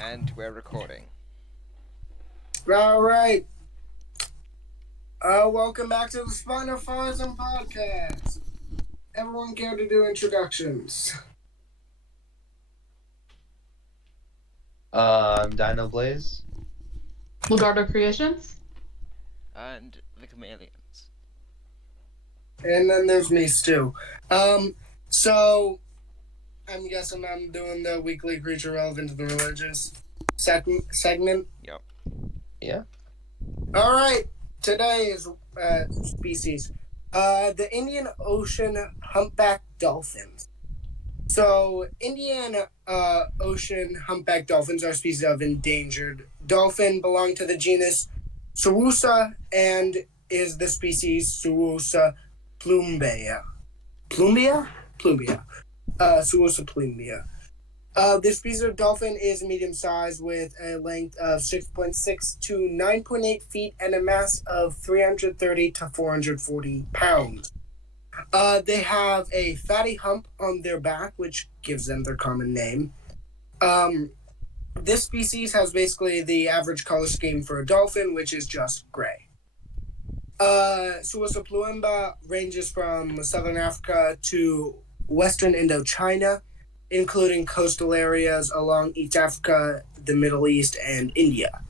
And we're recording. All right. Welcome back to the Spinofaarism podcast. Everyone care to do introductions? I'm Dino Blaze. Lugardo Creations. And the chameleons. And then there's me, Stu. So I'm guessing I'm doing the weekly creature relevant to the religious segment. Yep. Yeah. All right. Today's species, the Indian Ocean humpback dolphins. So, Indian Ocean humpback dolphins are a species of endangered dolphin, belong to the genus Surusa, and is the species Surusa plumbea. Plumbea? Plumbea. Surusa plumbea. This species of dolphin is medium-sized with a length of 6.6 to 9.8 feet and a mass of 330 to 440 pounds. They have a fatty hump on their back, which gives them their common name. This species has basically the average color scheme for a dolphin, which is just gray. Surusa plumbea ranges from southern Africa to western Indochina, including coastal areas along East Africa, the Middle East, and India.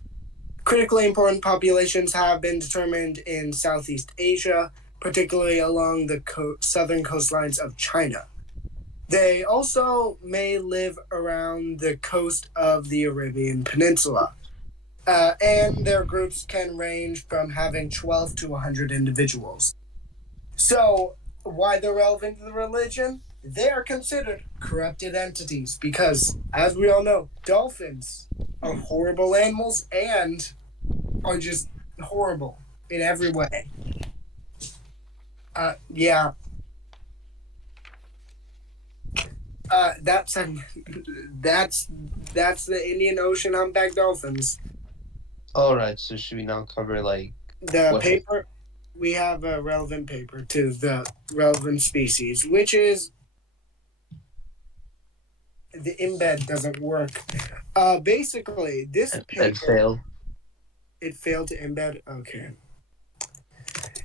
Critically important populations have been determined in Southeast Asia, particularly along the southern coastlines of China. They also may live around the coast of the Arabian Peninsula, and their groups can range from having 12 to 100 individuals. So, why they're relevant to the religion? They are considered corrupted entities because, as we all know, dolphins are horrible animals and are just horrible in every way. Yeah. That's the Indian Ocean humpback dolphins. All right. So should we now cover The what- paper? We have a relevant paper to the relevant species, which is the embed doesn't work. Basically, this paper and fail? it failed to embed. Okay.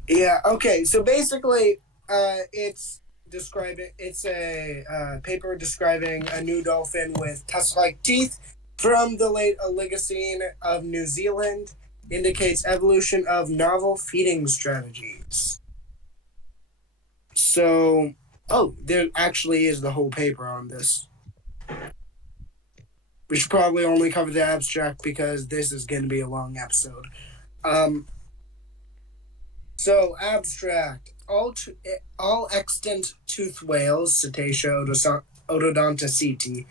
Yeah. Okay. So basically, it's a paper describing a new dolphin with tusk-like teeth from the late Oligocene of New Zealand. Indicates evolution of novel feeding strategies. So, there actually is the whole paper on this. We should probably only cover the abstract because this is going to be a long episode. So, abstract. All extant toothed whales, Cetacea odontoceti,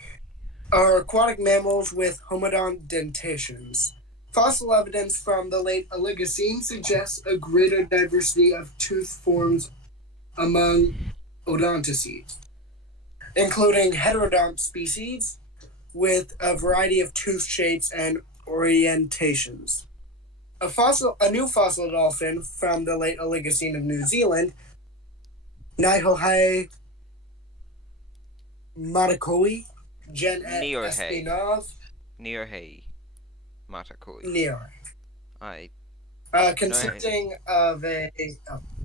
are aquatic mammals with homodont dentitions. Fossil evidence from the late Oligocene suggests a greater diversity of tooth forms among odontocetes, including heterodont species with a variety of tooth shapes and orientations. A new fossil dolphin from the late Oligocene of New Zealand, Nihohae matakoi, Gen Neorhae. Espinov, Neorhae. Matakoi. Neor. I Consisting of a...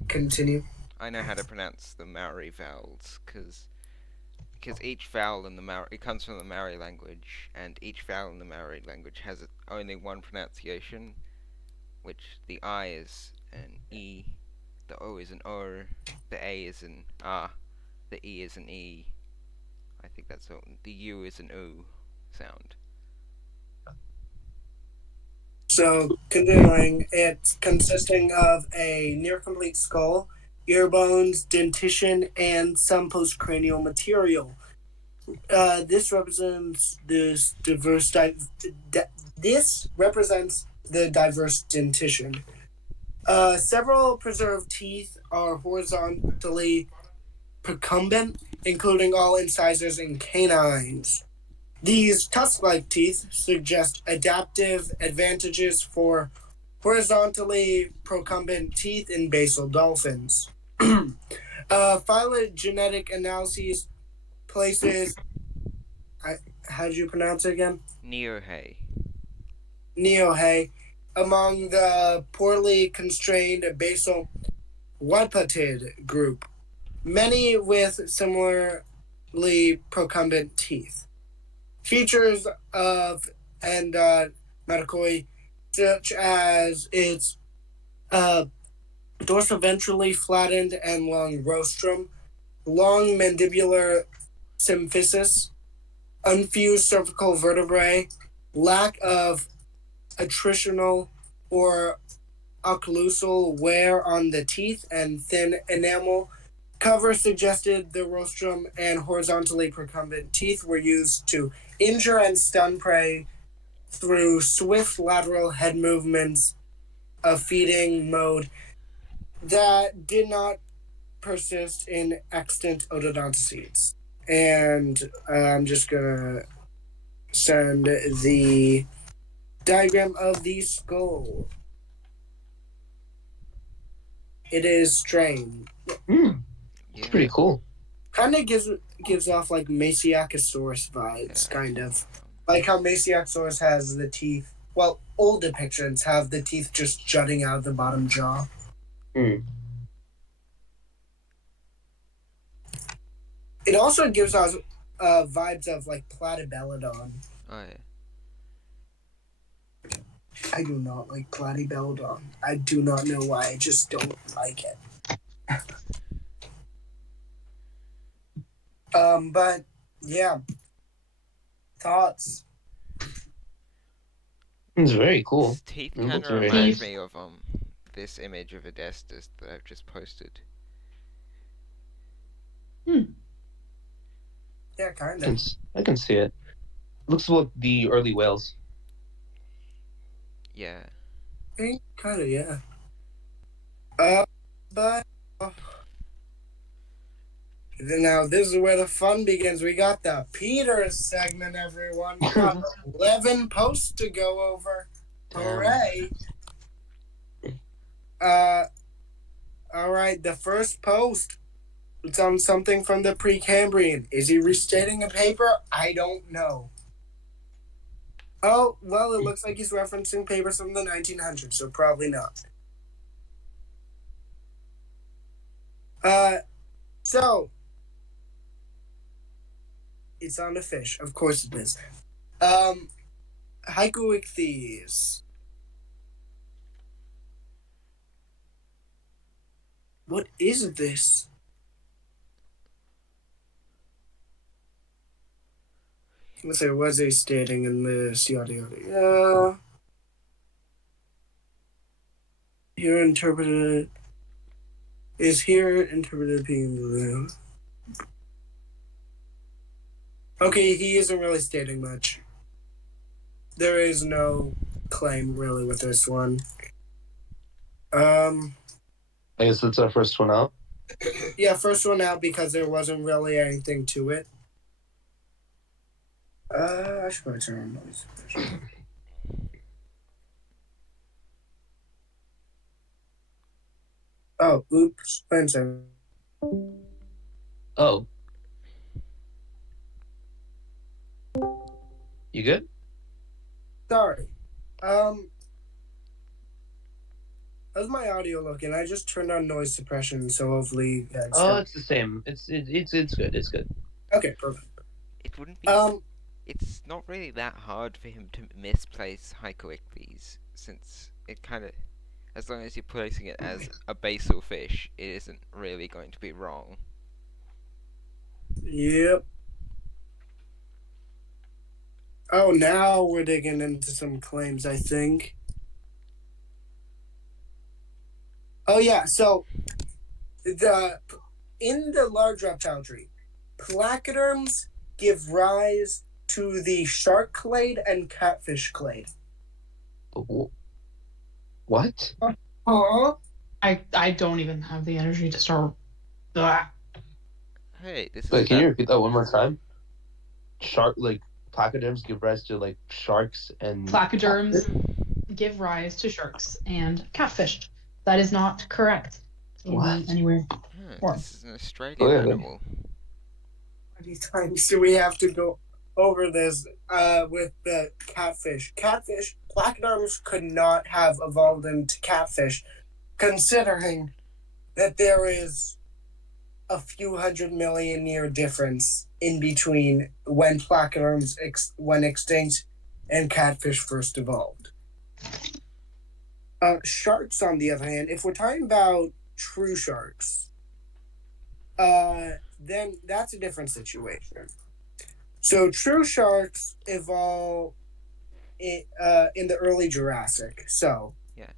continue. I know how to pronounce the Maori vowels because each vowel in the Maori comes from the Maori language, and each vowel in the Maori language has only one pronunciation, which the I is an E, the O is an O, the A is an A, the E is an E. I think that's all. The U is an O sound. So, continuing, it's consisting of a near-complete skull, ear bones, dentition, and some postcranial material. This represents this represents the diverse dentition. Several preserved teeth are horizontally procumbent, including all incisors and canines. These tusk-like teeth suggest adaptive advantages for horizontally procumbent teeth in basal dolphins. Phylogenetic analyses places... how did you pronounce it again? Neohay. Neohay, among the poorly constrained basal whipatid group, many with similarly procumbent teeth. Features of Endodonticoi, such as its dorsoventrally flattened and long rostrum, long mandibular symphysis, unfused cervical vertebrae, lack of attritional or occlusal wear on the teeth, and thin enamel cover suggested the rostrum and horizontally procumbent teeth were used to injure and stun prey through swift lateral head movements of feeding mode that did not persist in extant odontocetes. And I'm just gonna send the diagram of the skull. It is strange. Hmm. Yeah. It's pretty cool. Kind of gives off like Masiacosaurus vibes, Yeah. kind of. Like how Masiacosaurus has the teeth. Well, old depictions have the teeth just jutting out of the bottom jaw. Hmm. It also gives us vibes of like Platybelodon. Oh yeah. I do not like Platybelodon. I do not know why. I just don't like it. But yeah. Thoughts? It's very cool. His teeth It kind looks of very remind nice. me of this image of Adestus that I've just posted. Yeah, kind I can, of. I can see it. Looks like the early whales. Yeah. Kind of, yeah. But now this is where the fun begins. We got the Peter segment, everyone. We got 11 posts to go over. Hooray! All right. The first post. It's on something from the Precambrian. Is he restating a paper? I don't know. Oh, well, it looks like he's referencing papers from the 1900s, so probably not. So it's on the fish. Of course it is. Hycoichthyes. What is this? Let's say, was he stating in this? Yada yada. Here interpreted. Is here interpreted being. Okay, he isn't really stating much. There is no claim really with this one. I guess that's our first one out. Yeah, first one out because there wasn't really anything to it. I should probably turn on noise. Oh, oops. Wait a second. Oh. You good? Sorry. How's my audio looking? I just turned on noise suppression, so hopefully you guys. Oh, it's the same. It's good. It's good. Okay, perfect. It wouldn't be. It's not really that hard for him to misplace Hycoichthyes, since it kind of, as long as you're placing it as a basal fish, it isn't really going to be wrong. Yep. Oh, now we're digging into some claims, I think. Oh yeah, so in the large reptile tree, placoderms give rise to the shark clade and catfish clade. What? Huh? I don't even have the energy to start. Ugh. Hey, this is Wait, can about- you repeat that one more time? Placoderms give rise to sharks and Placoderms give rise to sharks and catfish. That is not correct. What? Anywhere. Hmm, Or- this is an Australian Really? animal. How many times do we have to go over this with the catfish. Catfish, placoderms could not have evolved into catfish, considering that there is a few 100 million year difference in between when placoderms went extinct and catfish first evolved. Sharks, on the other hand, if we're talking about true sharks, then that's a different situation. So true sharks evolve in the early Jurassic. So Yeah.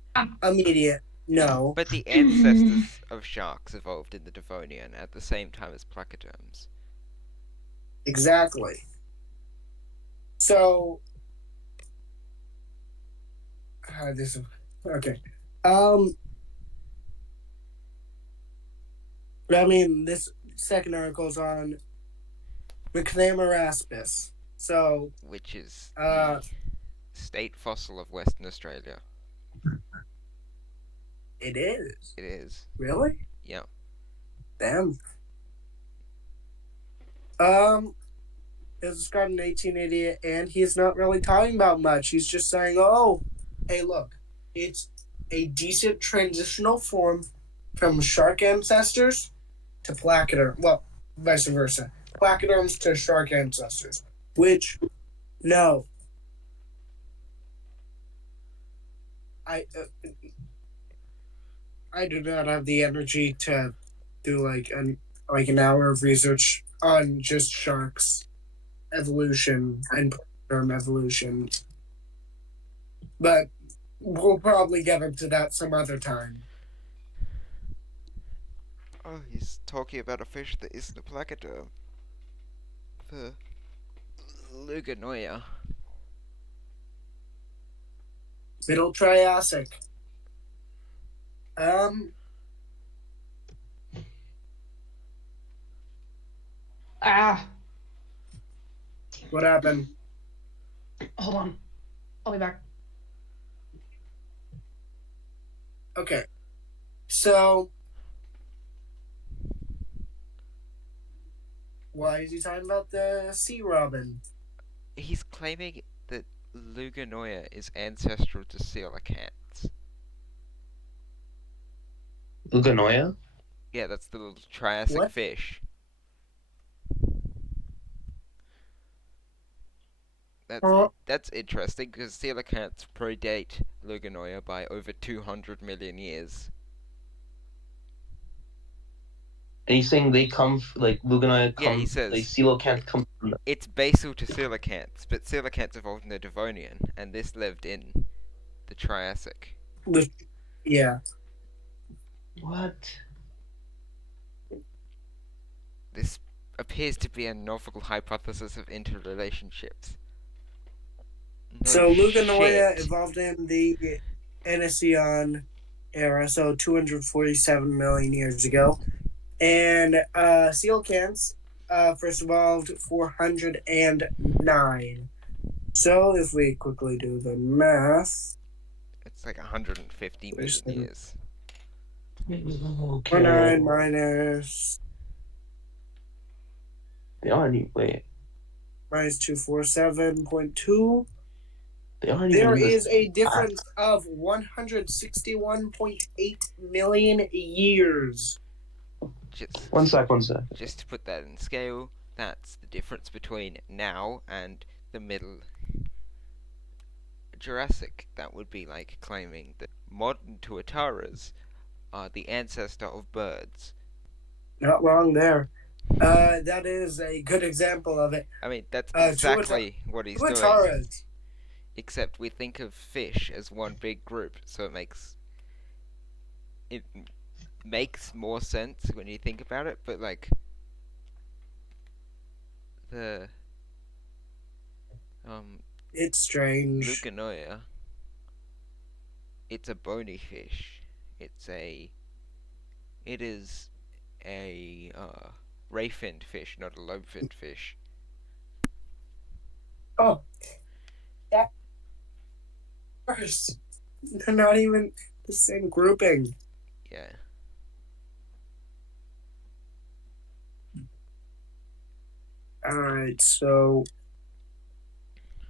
immediate, no. But the ancestors of sharks evolved in the Devonian at the same time as placoderms. Exactly. So this is okay. I mean, this second article's on McNamaraspis. So Which is the state fossil of Western Australia. it is. It is. Really? Yeah. Damn. It was described in 1888, and he's not really talking about much. He's just saying, oh, hey, look, it's a decent transitional form from shark ancestors to placoderm. Well, vice versa. Placoderms to shark ancestors. Which, no. I do not have the energy to do like an hour of research on just sharks evolution and placoderm evolution. But we'll probably get into that some other time. Oh, he's talking about a fish that isn't a placoderm. The Luganoia. Middle Triassic. What happened? Hold on. I'll be back. Okay. So why is he talking about the sea robin? He's claiming that Luganoia is ancestral to coelacanths. Luganoia? Yeah, that's the little Triassic What? fish. That's interesting because coelacanths predate Luganoia by over 200 million years. And he's saying they come, like, Luganoia come, Yeah, he says like, coelacanth come from it's basal to coelacanths, but coelacanths evolved in the Devonian, and this lived in the Triassic. Yeah. What? This appears to be a novel hypothesis of interrelationships. No So Luganoia shit. evolved in the Anaceon era, so 247 million years ago. And coelacanths first evolved 409. So if we quickly do the math, It's like 150 million years. Okay. 49 minus They are wait. minus 247.2. They aren't There even is a difference of 161.8 million years. One sec. Just to put that in scale, that's the difference between now and the middle Jurassic. That would be like claiming that modern tuataras are the ancestor of birds. Not wrong there. That is a good example of it. I mean, that's exactly what he's doing. Tuataras. Except we think of fish as one big group, so it makes more sense when you think about it. But like the it's strange. Luganoia, it's a bony fish. It is a ray-finned fish, not a lobe-finned fish. Oh, that worse. They're not even the same grouping. Yeah. All right, so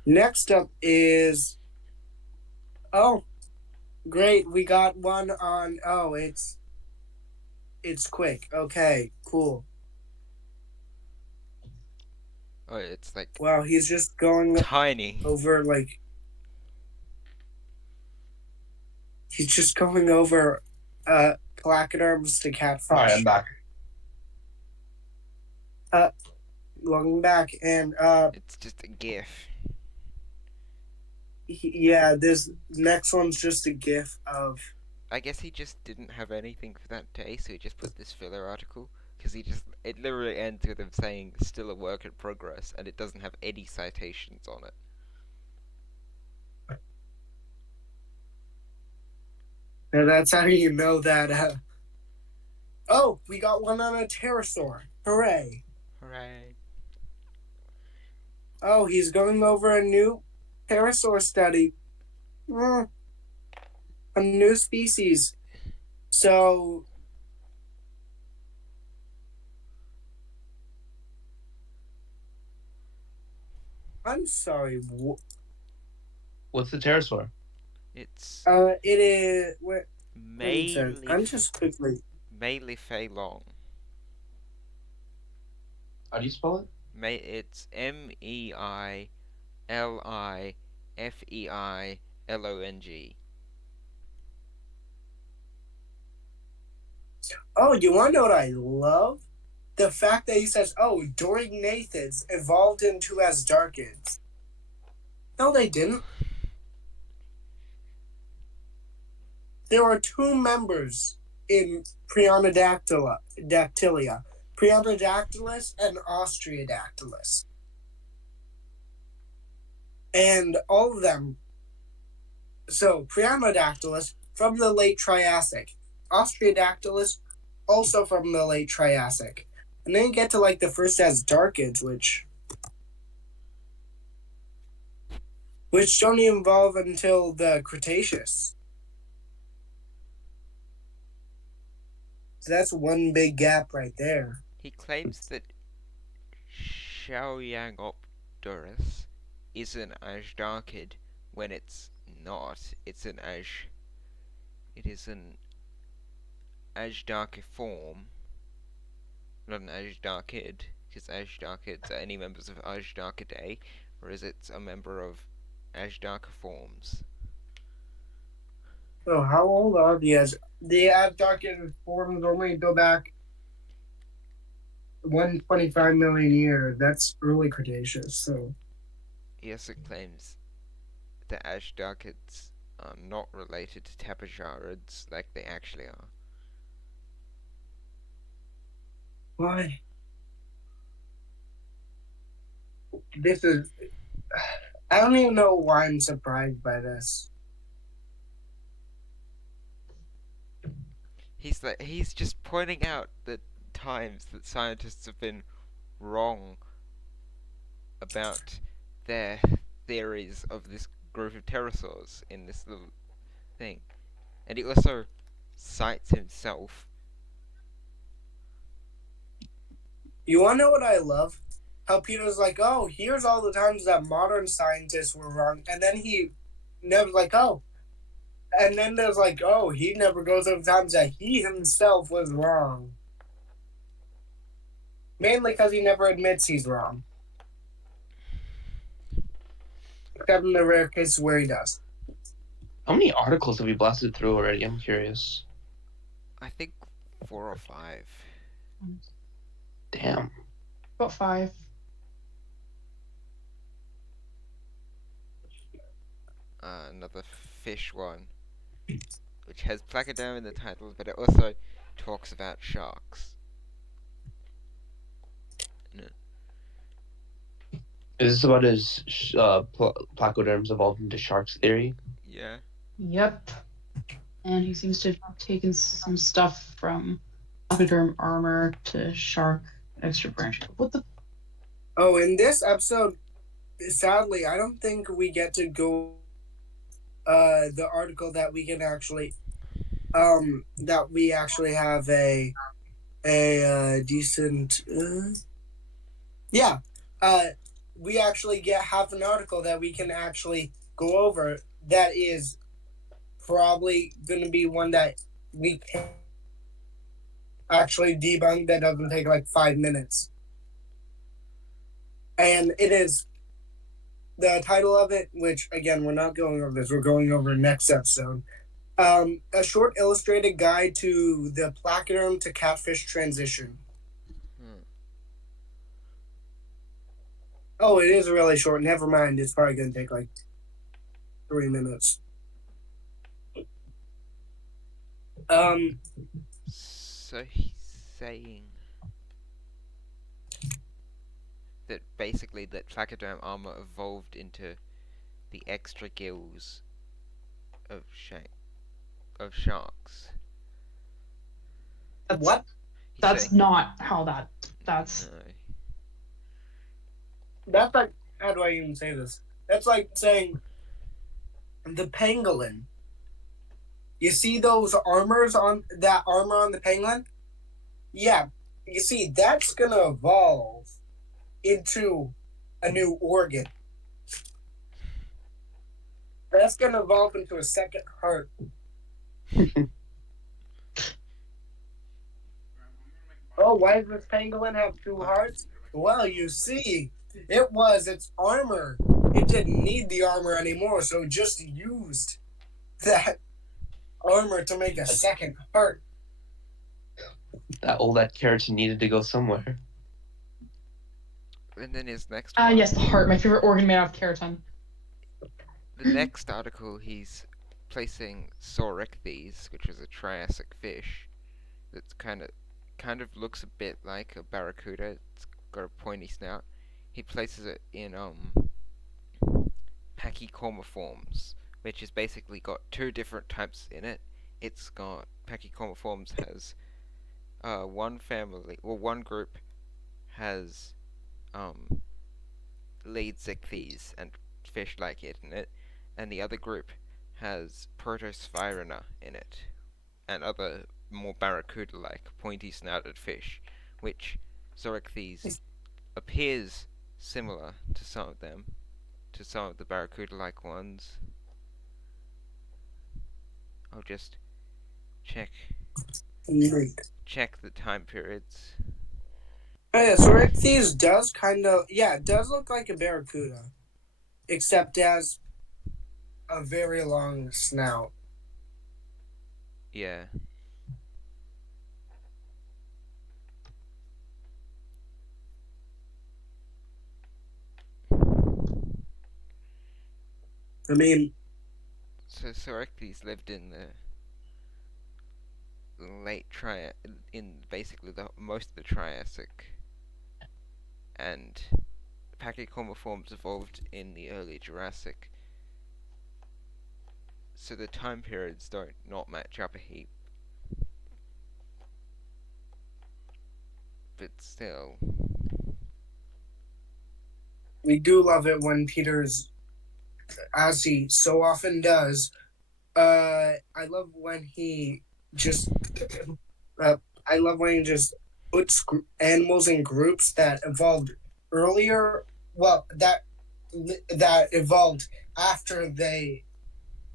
Next up is great. We got one on it's quick. Okay, cool. Oh, it's like Wow, he's just going tiny. over he's just going over placoderms to catfish. Alright, I'm back. Looking back and It's just a GIF. yeah, this next one's just a gif of I guess he just didn't have anything for that day, so he just put this filler article. Because it literally ends with him saying, still a work in progress, and it doesn't have any citations on it. and that's how you know that we got one on a pterosaur. Hooray. Hooray. Oh, he's going over a new pterosaur study. A new species. So I'm sorry. What's the pterosaur? It's It is. What it says. I'm Meili just quickly. Fei Long. How do you spell it? It's MEILIFEILONG. Oh, you want to know what I love? The fact that he says, "Oh, during Nathan's evolved into Asdarchids." No, they didn't. There were two members in Dactylia, Priamodactylus and Austriodactylus. And all of them, so Priamodactylus from the late Triassic, Austriodactylus also from the late Triassic. And then you get to the first Asdarchids, which don't evolve until the Cretaceous. So that's one big gap right there. He claims that Xiaoyangopterus is an Asdarchid when it's not. It is an Asdarchiform, not an Asdarchid, because Asdarchids are any members of Asdarchidae, whereas it's a member of Asdarchiforms. So how old are the Asdarchid forms only go back 125 million years. That's early Cretaceous. So He also claims that Asdarchids are not related to Tapajarids like they actually are. why? This is. I don't even know why I'm surprised by this. He's just pointing out the times that scientists have been wrong about their theories of this group of pterosaurs in this little thing. And he also cites himself. You want to know what I love? How Peter's like, oh, here's all the times that modern scientists were wrong. And then he never and then there's he never goes over times that he himself was wrong. Mainly because he never admits he's wrong. Except in the rare cases where he does. How many articles have we blasted through already? I'm curious. I think 4 or 5. Damn. About 5. Another fish one, which has Placoderm in the title, but it also talks about sharks. No. Is this about his placoderms evolved into sharks theory? Yeah. Yep. And he seems to have taken some stuff from placoderm armor to shark extra branch. What the? Oh, in this episode, sadly, I don't think we get to go the article that we can actually that we actually have a decent we actually get half an article that we can actually go over that is probably going to be one that we can actually debunk that doesn't take like 5 minutes. And it is the title of it, which again, we're not going over this, we're going over next episode. A short illustrated guide to the placoderm to catfish transition. Oh, it is really short. Never mind. It's probably going to take like 3 minutes. So he's saying that basically that placoderm armor evolved into the extra gills of sharks. What? That's not how that's. No. That's like, how do I even say this? That's like saying the pangolin. You see those armor on the pangolin? Yeah. You see, that's going to evolve into a new organ. That's going to evolve into a second heart. Oh, why does this pangolin have 2 hearts? Well, you see, it was its armor. It didn't need the armor anymore, so it just used that armor to make a second heart. All that keratin needed to go somewhere. And then his next one, Yes, the heart, my favorite organ made out of keratin. the next article, he's placing Saurectes, which is a Triassic fish that's kind of looks a bit like a barracuda. It's got a pointy snout. He places it in Pachycormiformes, which has basically got 2 different types in it. It's got Pachycormiformes has one group has Leadsichthyes and fish like it in it, and the other group has Protosphaerina in it, and other more barracuda-like pointy-snouted fish, which Saurectes appears similar to some of them, to some of the barracuda-like ones. I'll just check the time periods. Oh, yeah, Saurectes does it does look like a barracuda, except as a very long snout. Yeah. I mean, So Saurectes lived in the late in basically most of the Triassic, and Pachycormiformes evolved in the early Jurassic. So the time periods don't not match up a heap. But still. we do love it when Peter's, as he so often does, I love when he just puts animals in groups that evolved earlier. Well, that evolved after they,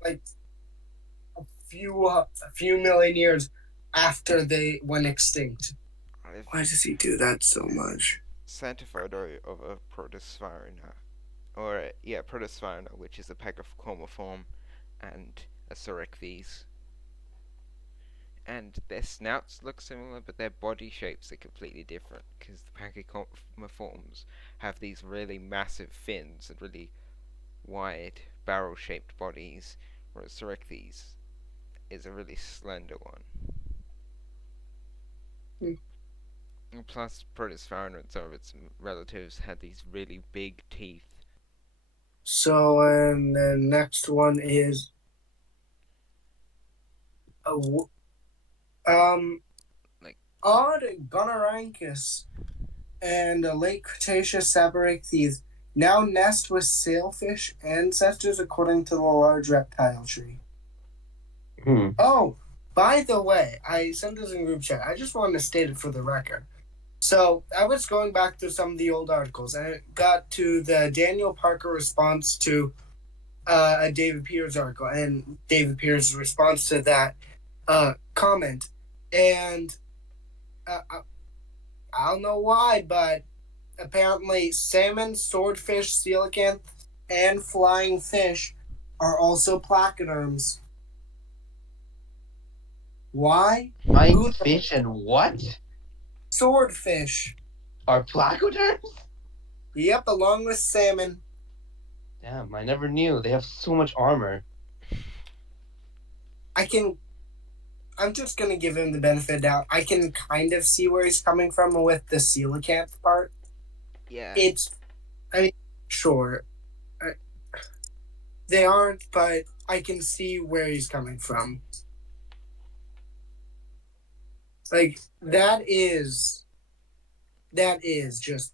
like, a few million years after they went extinct. Why does he do that so much? Sent a photo of a Protosphaerina, Protosphaerina, which is a Pachycormiform, and a Saurectes. And their snouts look similar, but their body shapes are completely different, because the Pachycormiforms have these really massive fins and really wide barrel-shaped bodies, whereas Saurectes is a really slender one. And plus, Protosphaerina and some of its relatives had these really big teeth. So, and the next one is odd Gonorhynchus and a late Cretaceous Saporichthes now nest with sailfish ancestors according to the large reptile tree. Oh, by the way, I sent this in group chat. I just wanted to state it for the record. So I was going back through some of the old articles, and it got to the Daniel Parker response to a David Pierce article, and David Pierce's response to that comment. And I don't know why, but apparently salmon, swordfish, coelacanth, and flying fish are also placoderms. Why? Flying Who? fish and what? Swordfish. Are placoderms? Yep, along with salmon. Damn, I never knew. They have so much armor. I'm just gonna give him the benefit of the doubt. I can kind of see where he's coming from with the coelacanth part. Yeah. I mean, sure, they aren't, but I can see where he's coming from. Like that is just.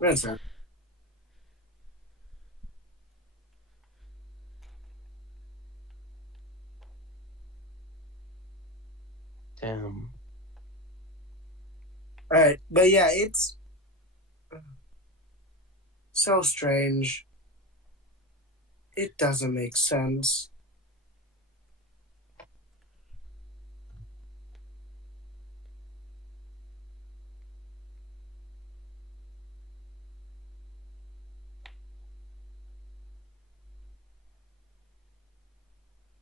That's it. Damn. All right, but yeah, it's so strange. It doesn't make sense.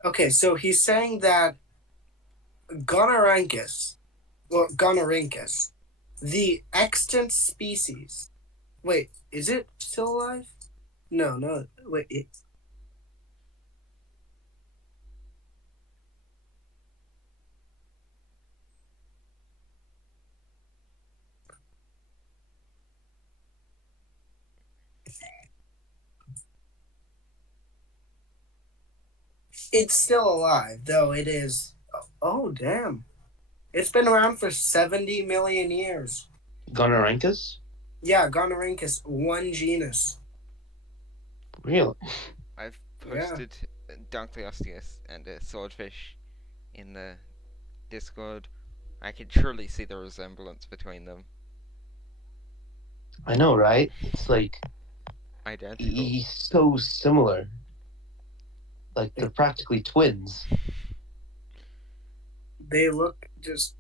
Okay, so he's saying that Gonorrhynchus, the extant species. Wait, is it still alive? No. Wait, it's still alive, though it is. Oh, damn. It's been around for 70 million years. Gonorrhynchus? Yeah, Gonorrhynchus, one genus. Really? I've Yeah. posted Dunkleosteus and a swordfish in the Discord. I can truly see the resemblance between them. I know, right? It's like Identical. he's so similar. Like they're practically twins. They look just.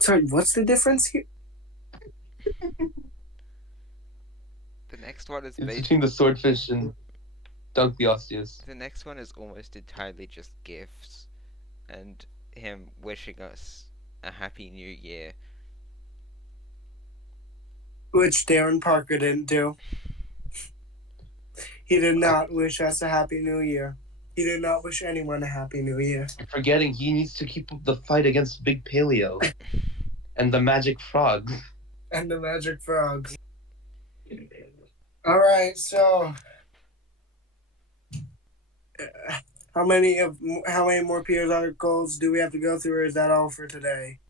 Sorry, what's the difference here? The next one is It's between the swordfish and Dunkleosteus. the next one is almost entirely just gifts and him wishing us a happy new year. Which Darren Parker didn't do. He did not wish us a happy new year. He did not wish anyone a happy new year. You're forgetting he needs to keep up the fight against Big Paleo and the magic frogs. And the magic frogs. All right, so how many more Pierce articles do we have to go through, or is that all for today?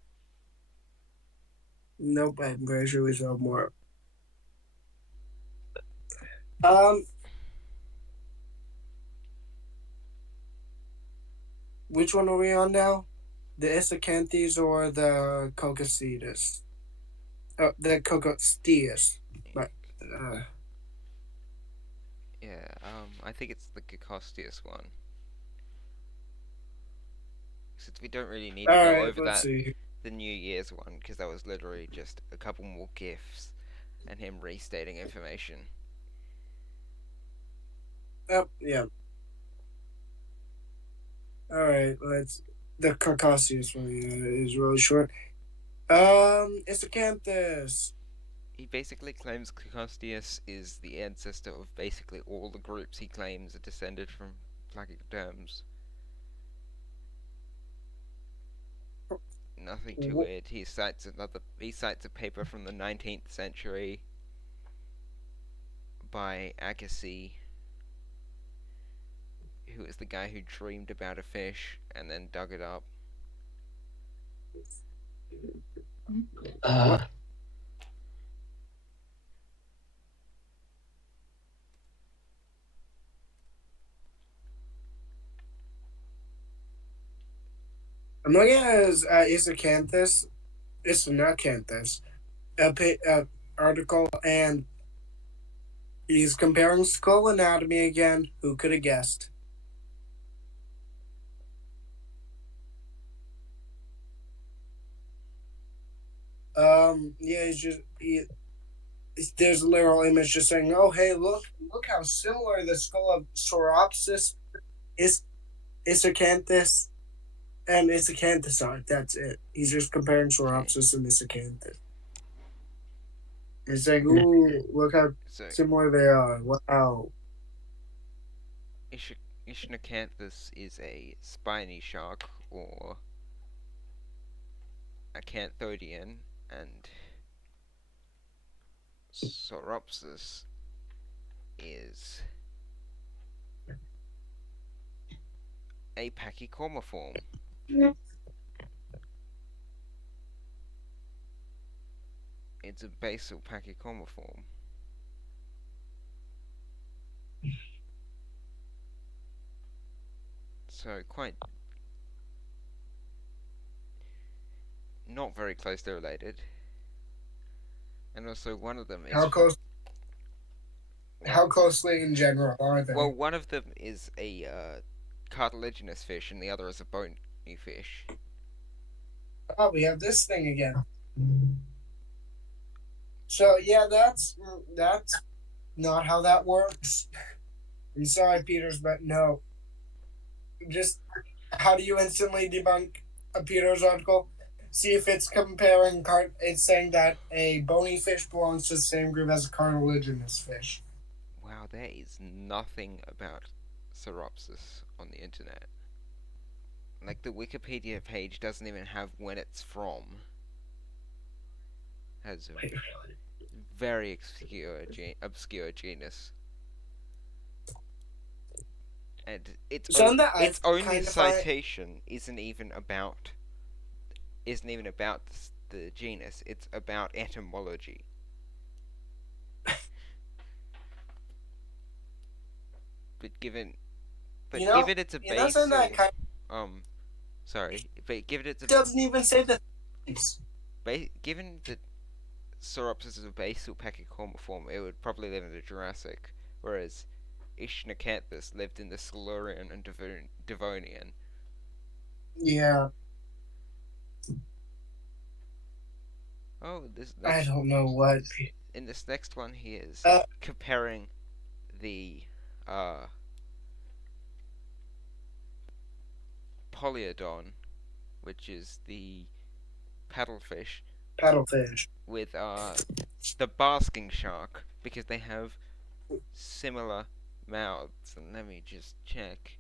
Nope, I'm very sure we still have more. Which one are we on now? The Isacanthes or the Coccostidus? Oh, the Coccostidus. But Yeah, I think it's the Cacosteus one. Since we don't really need to go over let's that, see. the New Year's one, because that was literally just a couple more gifts and him restating information. Oh, yeah. All right, let's. The Caucasus one is really short. Isacanthus. He basically claims Cacosteus is the ancestor of basically all the groups he claims are descended from placoderms. Nothing too weird. He cites a paper from the 19th century by Agassiz, who is the guy who dreamed about a fish and then dug it up. I'm looking at his Isacanthes article, and he's comparing skull anatomy again. Who could have guessed? Yeah, there's a literal image just saying, "Oh, hey, look how similar the skull of Sauropsis is, Isacanthus, and Isacanthus are." That's it. He's just comparing Sauropsis and Isacanthus. He's saying, "Ooh, look how So similar they are. Wow." Ichthyocanthus is a spiny shark or acanthodian, and Sauropsis is a pachycormiform. It's a basal pachycormiform. So quite not very closely related. And also one of them is How close? How closely in general are they? well, one of them is a cartilaginous fish and the other is a bony fish. Oh, we have this thing again. So yeah, that's not how that works. I'm sorry, Peters, but no. Just how do you instantly debunk a Peters article? See if it's comparing it's saying that a bony fish belongs to the same group as a cartilaginous fish. Wow, there is nothing about Sauropsis on the internet. Like the Wikipedia page doesn't even have when it's from. Has a very obscure genus. And its only citation isn't even about the genus. It's about etymology. But given it's a basal, but given it's a doesn't even say the things. Given that Sauropsis is a basal pachycormiform, it would probably live in the Jurassic, whereas Ichthyocanthus lived in the Silurian and Devonian. Yeah. Oh, I don't know what. In this next one, he is comparing the Polyodon, which is the paddlefish, with the basking shark, because they have similar mouths. And let me just check.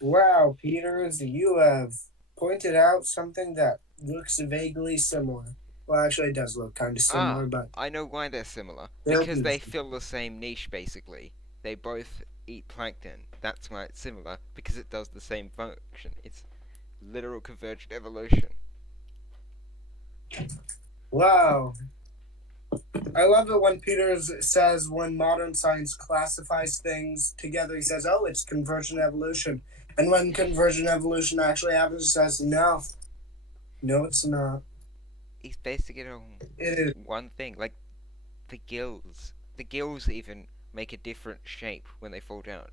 Wow, Peters, you have pointed out something that looks vaguely similar. Well, actually, it does look kind of similar, but I know why they're similar. They're because they beautiful. fill the same niche, basically. They both eat plankton. That's why it's similar, because it does the same function. It's literal convergent evolution. Wow. I love it when Peters says when modern science classifies things together, he says, "Oh, it's convergent evolution." And when convergent evolution actually happens, he says, "No, it's not." He's basing it on one thing, like the gills. The gills even make a different shape when they fall down,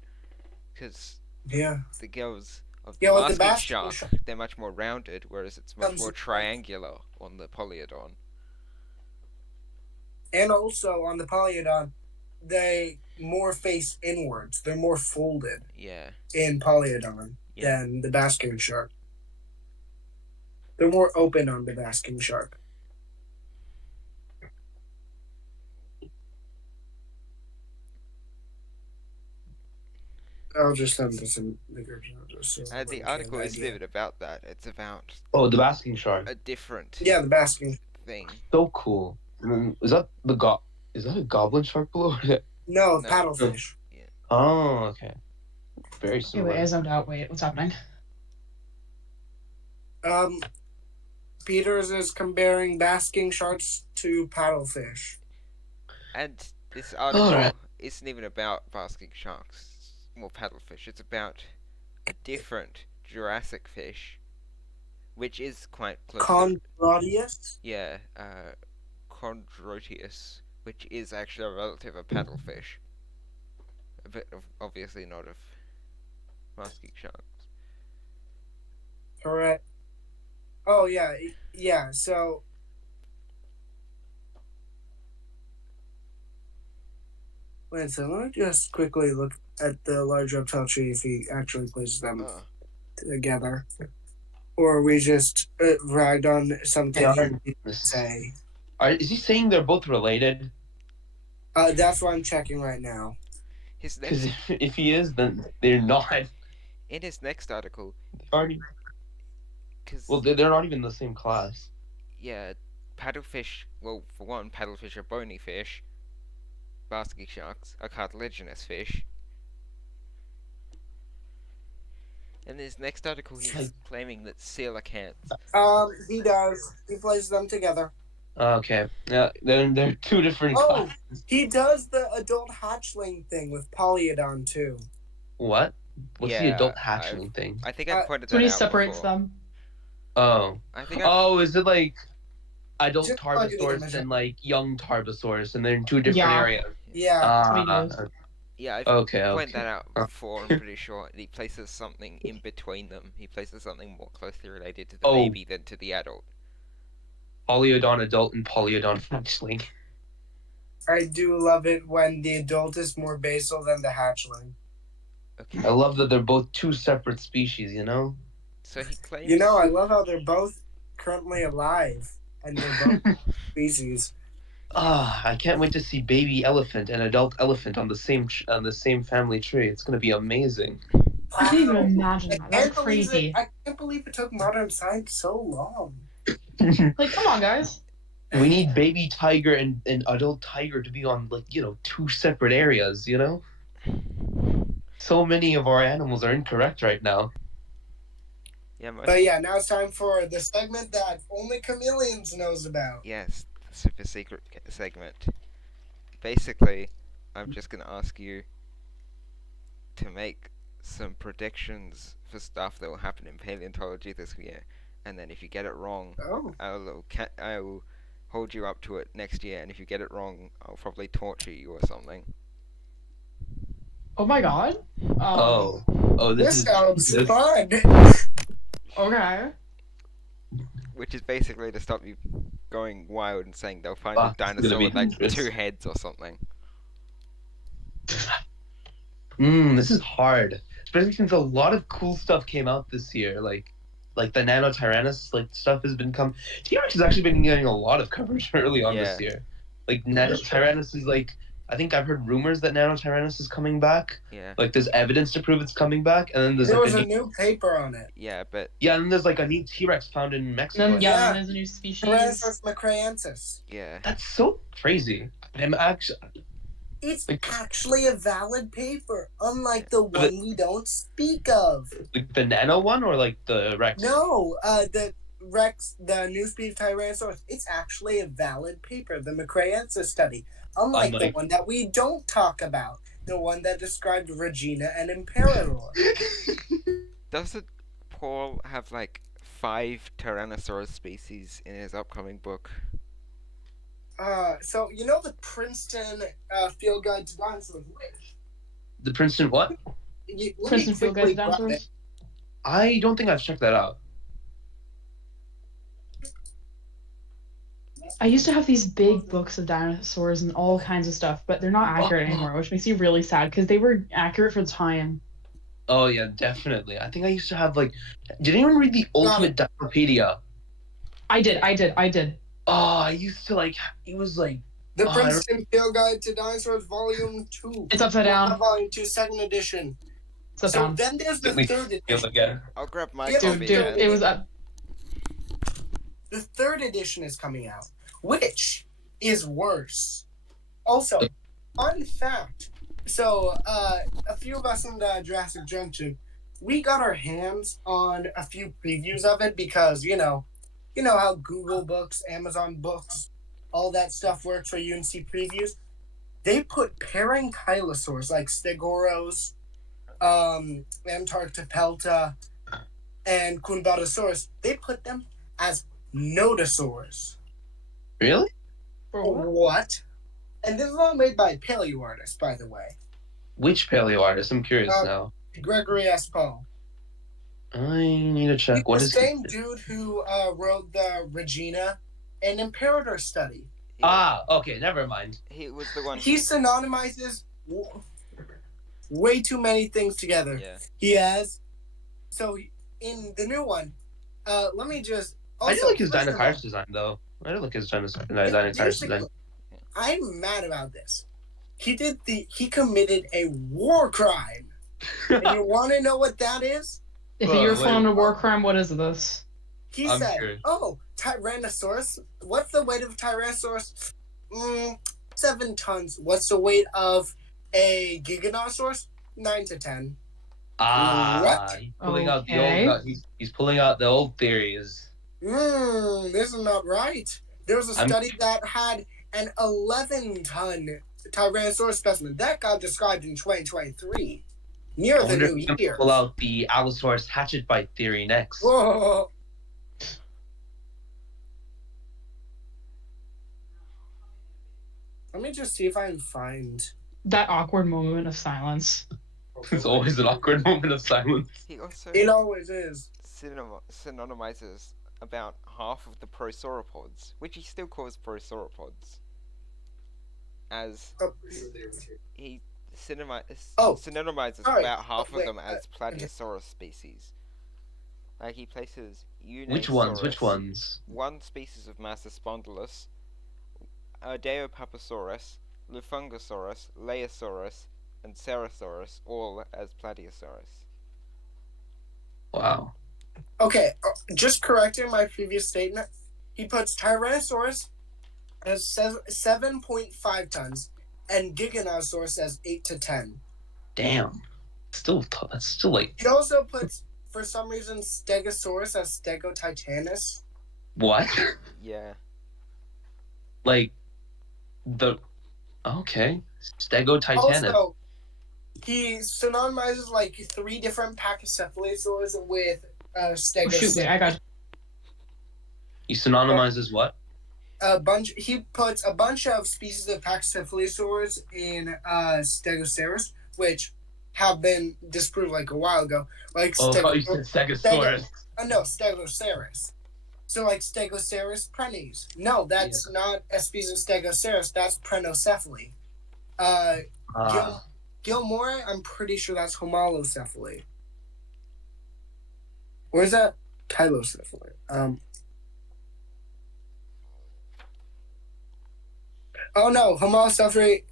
because the gills of the basking shark, they're much more rounded, whereas it's much more triangular on the Polyodon. And also on the Polyodon, they more face inwards. They're more folded. Yeah. In Polyodon than the basking shark. They're more open on the basking shark. I'll just send this in the group. The article isn't even about that. It's about the basking shark. A different the basking thing. So cool. Is that is that a goblin shark below it? No, paddlefish. Yeah. Oh, okay. Very similar. Wait, I zoned out. Wait, what's happening? Peters is comparing basking sharks to paddlefish. And this article isn't even about basking sharks or paddlefish. It's about a different Jurassic fish, which is quite close. Chondrotius. Yeah, Chondrotius, which is actually a relative of paddlefish. But obviously not of musky sharks. Correct. Oh yeah, yeah. So wait, so let me just quickly look at the large reptile tree if he actually places them together, or we just ragged on something he didn't say. Is he saying they're both related? That's what I'm checking right now. His Because next, if he is, then they're not. in his next article, Already. because Well, they're not even in the same class. yeah, paddlefish. Well, for one, paddlefish are bony fish. Basking sharks are cartilaginous fish. In his next article, he's claiming that coelacanths. He does. He places them together. Okay. Yeah, then they're two different Oh, classes. he does the adult hatchling thing with Polyodon too. What? What's the Yeah, adult hatchling thing? I think I pointed That's when that he out separates before. them. Oh. I think Oh, is it like adult Just plug it in, Tarbosaurus Michelle. and like young Tarbosaurus, and they're in two different Yeah. areas? Yeah. That's what he does. Yeah, I've Okay. pointed that out Oh. before, I'm pretty sure. He places something in between them. He places something more closely related to the Oh. baby than to the adult. Polyodon adult and Polyodon hatchling. I do love it when the adult is more basal than the hatchling. Okay. I love that they're both two separate species, you know? So he claims. You know, I love how they're both currently alive and they're both species. I can't wait to see baby elephant and adult elephant on the same family tree. It's gonna be amazing. I can't even imagine that. That's crazy. I can't believe it took modern science so long. Like, come on, guys. We need baby tiger and adult tiger to be on, like, two separate areas, you know? So many of our animals are incorrect right now. Yeah, But yeah, now it's time for the segment that only Chameleons knows about. Yes, the super secret segment. Basically, I'm just gonna ask you to make some predictions for stuff that will happen in paleontology this year, and then if you get it wrong, Oh. I will hold you up to it next year, and if you get it wrong, I'll probably torture you or something. Oh my god. This sounds fun. Okay. Which is basically to stop you going wild and saying they'll find a It's gonna dinosaur be with like dangerous. 2 heads or something. This is hard, especially since a lot of cool stuff came out this year. Like the Nanotyrannus stuff has been T-Rex has actually been getting a lot of coverage early on this year. Like Nanotyrannus is I think I've heard rumors that Nanotyrannus is coming back. Yeah. Like there's evidence to prove it's coming back, and then There was a new paper on it. Yeah, but and then there's a new T-Rex found in Mexico. Then Yeah. there's a new species. Tyrannosaurus macraensis. yeah. That's so crazy. It's actually a valid paper, unlike the one we don't speak of. Like the nano one or like the Rex? No, the Rex, the new species Tyrannosaurus, it's actually a valid paper, the macraensis study. Unlike the one that we don't talk about, the one that described Regina and Imperador. Doesn't Paul have 5 Tyrannosaurus species in his upcoming book? So you know the Princeton Field Guide to Dinosaurs, which? The Princeton what? Princeton Field Guide to Dinosaurs? I don't think I've checked that out. I used to have these big books of dinosaurs and all kinds of stuff, but they're not accurate anymore, which makes me really sad because they were accurate for the time. Oh yeah, definitely. I think I used to have did anyone read the Ultimate Dinopedia? I did. Oh, I used to it was The Princeton Field Guide to Dinosaurs, Volume 2. It's upside down. Volume 2, second edition. It's down. Then there's the third edition. again. I'll grab my Yeah, copy. Dude, then. it was up. The third edition is coming out, which is worse. Also, fun fact. So, a few of us in the Jurassic Junction, we got our hands on a few previews of it because, you know how Google Books, Amazon Books, all that stuff works for UNC previews. They put parenkylosaurs like Stegoros, Antarctopelta, and Quimbadosaurus, they put them as nodosaurs. Really? For what? What? And this is all made by paleo artists, by the way. Which paleo artist? I'm curious now. Gregory S. Paul. I need to check. What the is same he? dude who wrote the Regina and Imperator study. Okay, never mind. He was the one. He synonymizes way too many things together. Yeah. He has. So in the new one, let me just. Also, I do like his first of all, Dinosaurs design, though. I do like his Dinosaurs design. I'm mad about this. He committed a war crime. And you want to know what that is? If Well, you're wait. found a war crime, what is this? He I'm said, curious. "Oh, Tyrannosaurus. What's the weight of Tyrannosaurus? 7 tons. What's the weight of a Giganosaurus? 9 to 10. What? He's pulling out the Okay. old. He's pulling out the old theories. This is not right. There was a I'm- study that had an 11-ton Tyrannosaurus specimen that got described in 2023, near I the wonder if new we can year. pull out the Allosaurus hatchet bite theory next. Whoa. Let me just see if I can find. That awkward moment of silence. It's always an awkward moment of silence. He also It always is. synonymizes about half of the prosauropods, which he still calls prosauropods, as Oh, he synonymizes sorry. about half Wait, of them as Platysaurus species. Like he places Which ones? Which ones? one species of Massospondylus, Ardeopapasaurus, Lufungosaurus, Leiosaurus, and Cerosaurus, all as Platyosaurus. Wow. Okay, just correcting my previous statement. He puts Tyrannosaurus as 7.5 tons and Giganosaurus as 8 to 10. Damn. That's still like He also puts, for some reason, Stegosaurus as Stegotitanus. what? Yeah. Like the okay. Stegotitanus. Also, he synonymizes like 3 different Pachycephalosaurs with Oh, shoot, Stegosaurus. wait, I got He synonymizes what? He puts a bunch of species of Pachycephalosaurs in Stegosaurus, which have been disproved like a while ago. Like Oh, I thought you said Stegosaurus. no, Stegosaurus. So like Stegosaurus prenes. No, that's not a species of Stegosaurus. That's Prenocephaly. Gilmore, I'm pretty sure that's Homalocephaly. Where's that? Tylocephaly. Oh no, Homalocephaly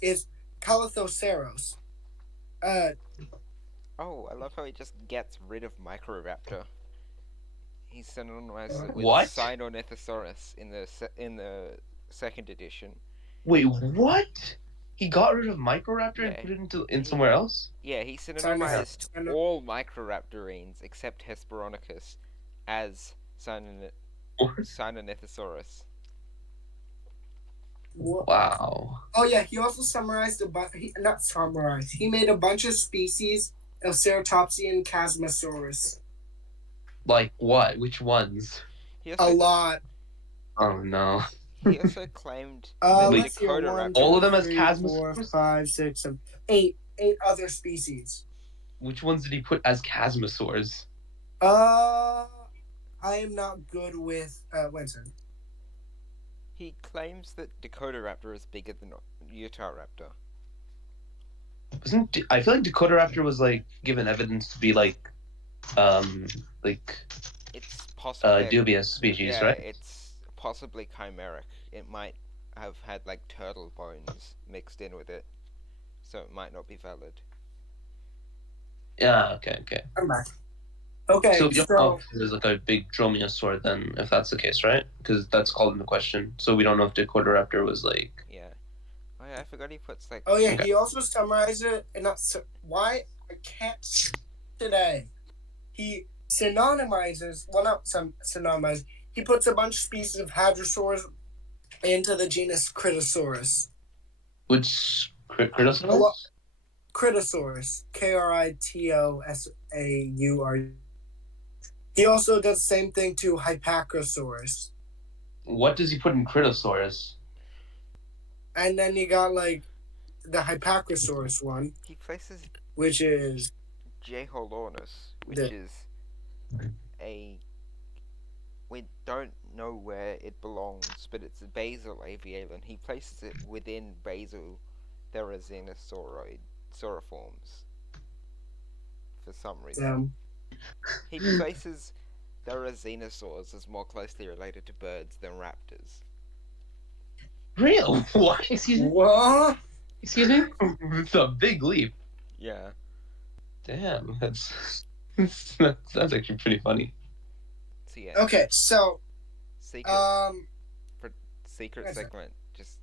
is Calithoceraus. Oh, I love how he just gets rid of Microraptor. He synonymized it with What? Sinornithosaurus in the second edition. Wait, what? He got rid of Microraptor and Yeah. put it in somewhere else? Yeah, he synonymized all Microraptorines except Hesperonychus as Sinornithosaurus. Wow. Oh yeah, he also summarized not summarized. He made a bunch of species of Ceratopsian Chasmosaurus. Like what? Which ones? He A also, lot. Oh no. he also claimed Wait, Let's see. 1, Dakotaraptor. 2, All of them as 3, Chasmosaurs? 4, 5, 6, 7, 8 other species. Which ones did he put as Chasmosaurs? I am not good with Winston. He claims that Dakotaraptor is bigger than Utahraptor. I feel like Dakotaraptor was like given evidence to be like It's possibly dubious species, yeah, right? it's possibly chimeric. It might have had like turtle bones mixed in with it, so it might not be valid. Yeah, okay. I'm back. Okay, So you don't know if there's like a big dromaeosaur then, if that's the case, right? Because that's called into question. So we don't know if Dakotaraptor was like. Yeah. Oh yeah, I forgot he puts like. Oh yeah, Okay. he also summarized it, and why I can't today. He synonymizes. Well, not synonymizes. He puts a bunch of species of hadrosaurs into the genus Critosaurus. Which A lot- Critosaurus? Kritosaurus, Kritosaur. He also does the same thing to Hypacrosaurus. What does he put in Critosaurus? And then you got like the Hypacrosaurus one, He places which is Jeholornis, which The- is a. We don't know where it belongs, but it's a basal avialan. He places it within basal therizinosauriforms for some reason. He places therizinosaurs as more closely related to birds than raptors. Real? What? Excuse me? what? Excuse me? It's a big leap. Yeah. Damn, that's actually pretty funny. So yeah. Okay, so Secret secret Yes, sir. segment. Just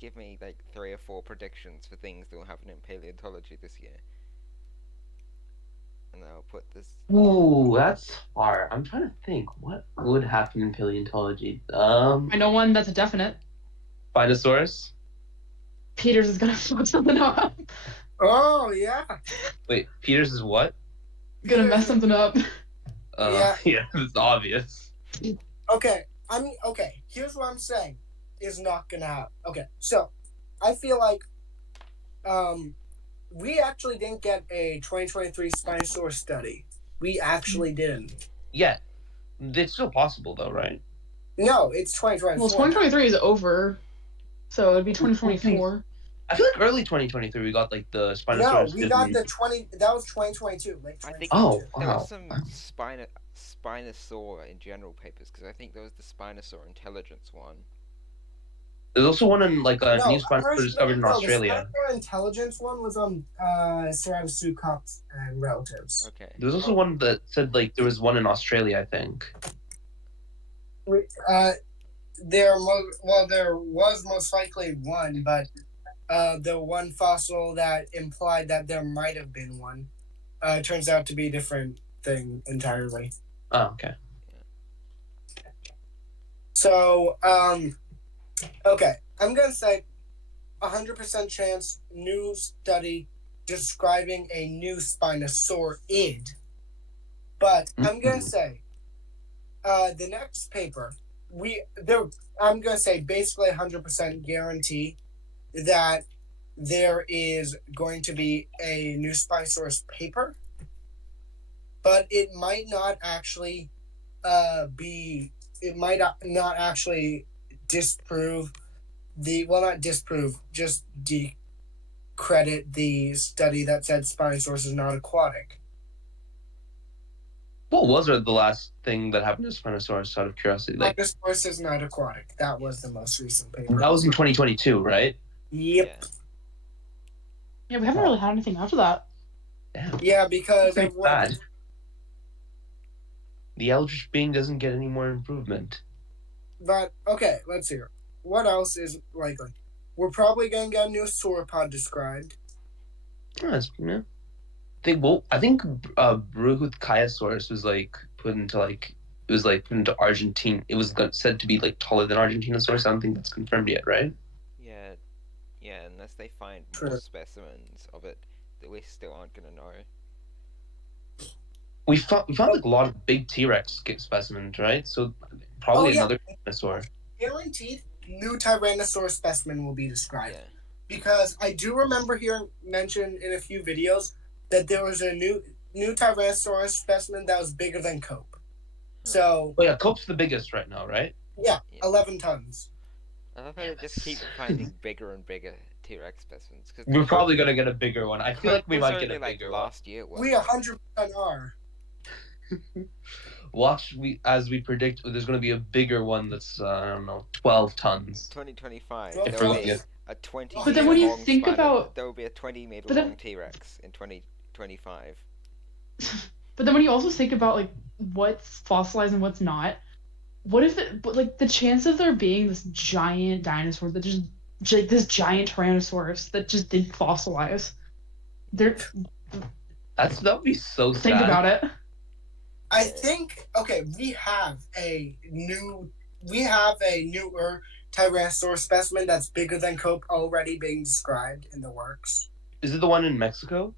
give me like 3 or 4 predictions for things that will happen in paleontology this year, and I'll put this. Ooh, that's far. I'm trying to think what would happen in paleontology. I know one that's a definite. Spinosaurus. Peters is gonna fuck something up. Oh yeah. Wait, Peters is what? Gonna mess something up. Yeah, it's obvious. Okay. Okay. Here's what I'm saying is not gonna happen. Okay, so I feel like we actually didn't get a 2023 Spinosaurus study. We actually didn't. Yeah, it's still possible though, right? No, it's 2024. Well, 2023 is over, so it'd be 2024. I feel like early 2023 we got like the No, Spinosaurus. we got the 20. That was 2022. Late I think 2022. Oh, there wow. was some Spinosaur in general papers because I think there was the Spinosaur intelligence one. There's also one in like a No, new Spinosaur discovered in Australia. The Spinosaur intelligence one was on Ceratosuchops and relatives. Okay. There was also one that said like there was one in Australia, I think. There was most likely one, but the one fossil that implied that there might have been one turns out to be a different thing entirely. Oh, okay. So, okay, I'm gonna say 100% chance new study describing a new Spinosaurid, but I'm gonna say the next paper I'm gonna say basically 100% guarantee that there is going to be a new Spinosaurus paper, but it might not actually not actually disprove not disprove, just decredit the study that said Spinosaurus is not aquatic. What was the last thing that happened to Spinosaurus out of curiosity? Like Spinosaurus is not aquatic. That was the most recent paper. that was in 2022, right? Yep. Yeah, we haven't really had anything after that. Damn. Yeah, because Pretty everyone. bad. The Eldritch Being doesn't get any more improvement. But okay, let's hear. What else is likely? We're probably gonna get a new sauropod described. Oh, yeah. I think Bruchutkayasaurus was like put into Argentine. It was said to be like taller than Argentinosaurus. I don't think that's confirmed yet, right? Yeah, unless they find True. more specimens of it that we still aren't gonna know. We found like a lot of big T-Rex specimens, right? So probably another dinosaur. Guaranteed, new Tyrannosaurus specimen will be described. Yeah. Because I do remember hearing mentioned in a few videos that there was a new Tyrannosaurus specimen that was bigger than Cope. So Oh yeah, Cope's the biggest right now, right? yeah, 11 tons. I love how they just keep finding bigger and bigger T-Rex specimens. Cause We're probably gonna get a bigger one. I feel like we was might get a only, like, bigger one. last year. We 100% are. Watch as we predict. There's gonna be a bigger one that's I don't know, 12 tons. 2025. If There we're will be looking a 20. But then when you long think spider- about- there will be a 20-meter But then- long T-Rex in 2025. But then when you also think about like what's fossilized and what's not, what if the chance of there being this giant dinosaur that just this giant Tyrannosaurus that just didn't fossilize? That would be so sad. Think about it. I think we have a newer Tyrannosaurus specimen that's bigger than Cope already being described in the works. Is it the one in Mexico?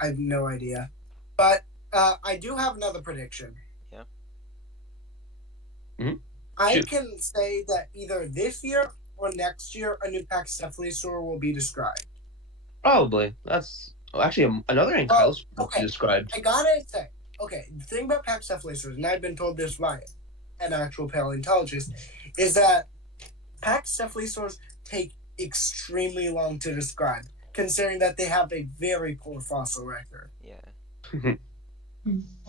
I have no idea. But I do have another prediction. Yeah. Mhm. I Shoot. can say that either this year or next year, a new Pachycephalosaur will be described. Probably. That's actually another ankylosaur okay. described. I gotta say, okay, the thing about Pachycephalosaurs, and I've been told this by an actual paleontologist, is that Pachycephalosaurs take extremely long to describe, considering that they have a very poor fossil record. Yeah.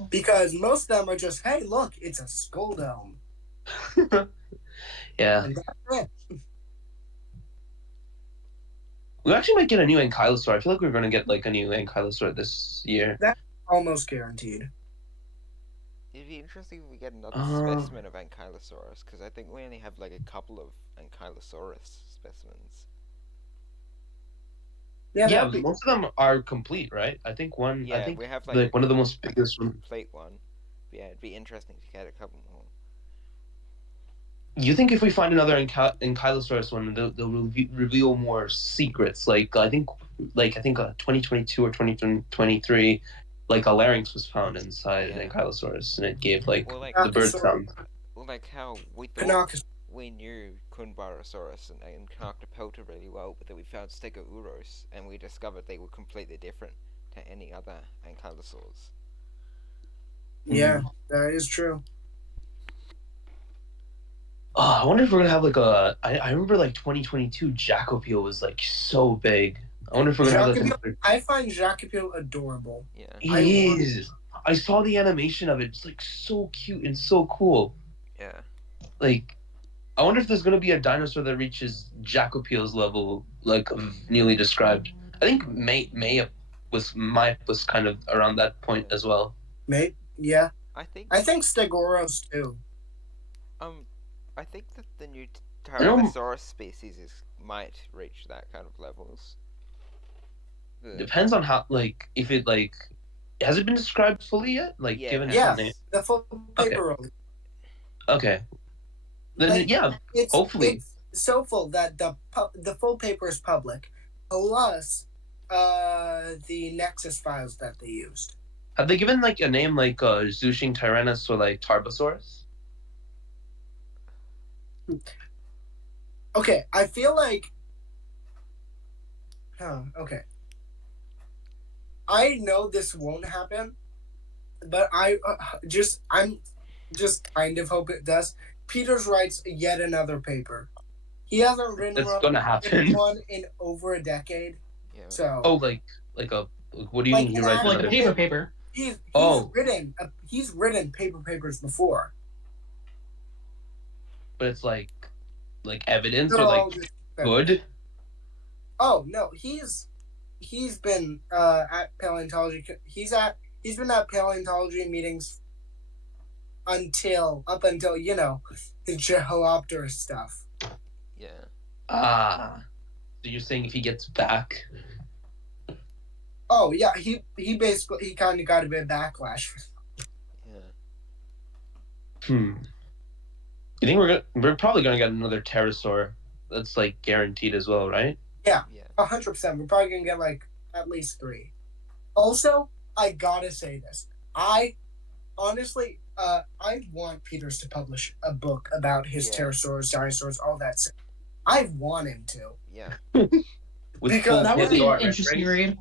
Because most of them are just, hey, look, it's a skull dome. Yeah. And that's it. We actually might get a new ankylosaur. I feel like we're going to get like a new ankylosaur this year. Almost guaranteed. It'd be interesting if we get another Uh. specimen of Ankylosaurus, because I think we only have like a couple of Ankylosaurus specimens. Yeah, Yeah, that'd be, most of them are complete, right? I think one. Yeah, I think we have like one of the most biggest ones. complete one. But yeah, it'd be interesting to get a couple more. You think if we find another ankylosaurus one, they'll reveal more secrets? Like I think 2022 or 2023, like a larynx was found inside an ankylosaurus, and it gave like Well, like the bird sound. Well, like how we thought Pinocchio. we knew Kunbarosaurus and Carctopelta really well, but then we found Stegouros, and we discovered they were completely different to any other ankylosaurs. Yeah, that is true. Oh, I wonder if we're gonna have like a. I remember like 2022 Jacopio was like so big. I wonder if we're gonna have like another. I find Jacopio adorable. Yeah. He is. I saw the animation of it. It's like so cute and so cool. Yeah. Like, I wonder if there's gonna be a dinosaur that reaches Jacopio's level, like of newly described. I think May was kind of around that point as well. Mate, yeah. I think Stegouros too. I think that the new Tyrannosaurus species might reach that kind of levels. Depends on how, like, if it like, has it been described fully yet? Like, Yeah, given Yeah, its name. the full paper roll. Okay. Then Like, yeah, hopefully. It's so full that the full paper is public, plus the Nexus files that they used. Have they given like a name like Zushing Tyrannus or like Tarbosaurus? Okay, I feel like. Okay. I know this won't happen, but I'm just kind of hope it does. Peters writes yet another paper. He hasn't written It's gonna happen. one in over a decade. Yeah. So. Oh, like what do you Like, mean he writes Like another? paper. He's Oh. written papers before. But it's like evidence They're or all like just- good? Oh no, he's been at paleontology. He's been at paleontology meetings up until the Jeholopterus stuff. Yeah. Ah. So you're saying if he gets back? Oh yeah, he kind of got a bit of backlash. Yeah. You think we're probably gonna get another pterosaur? That's like guaranteed as well, right? Yeah, Yeah. 100%. We're probably gonna get like at least 3. Also, I gotta say this. I honestly, I want Peters to publish a book about his pterosaurs, dinosaurs, all that stuff. I want him to. Yeah. Because That would be full an interesting read.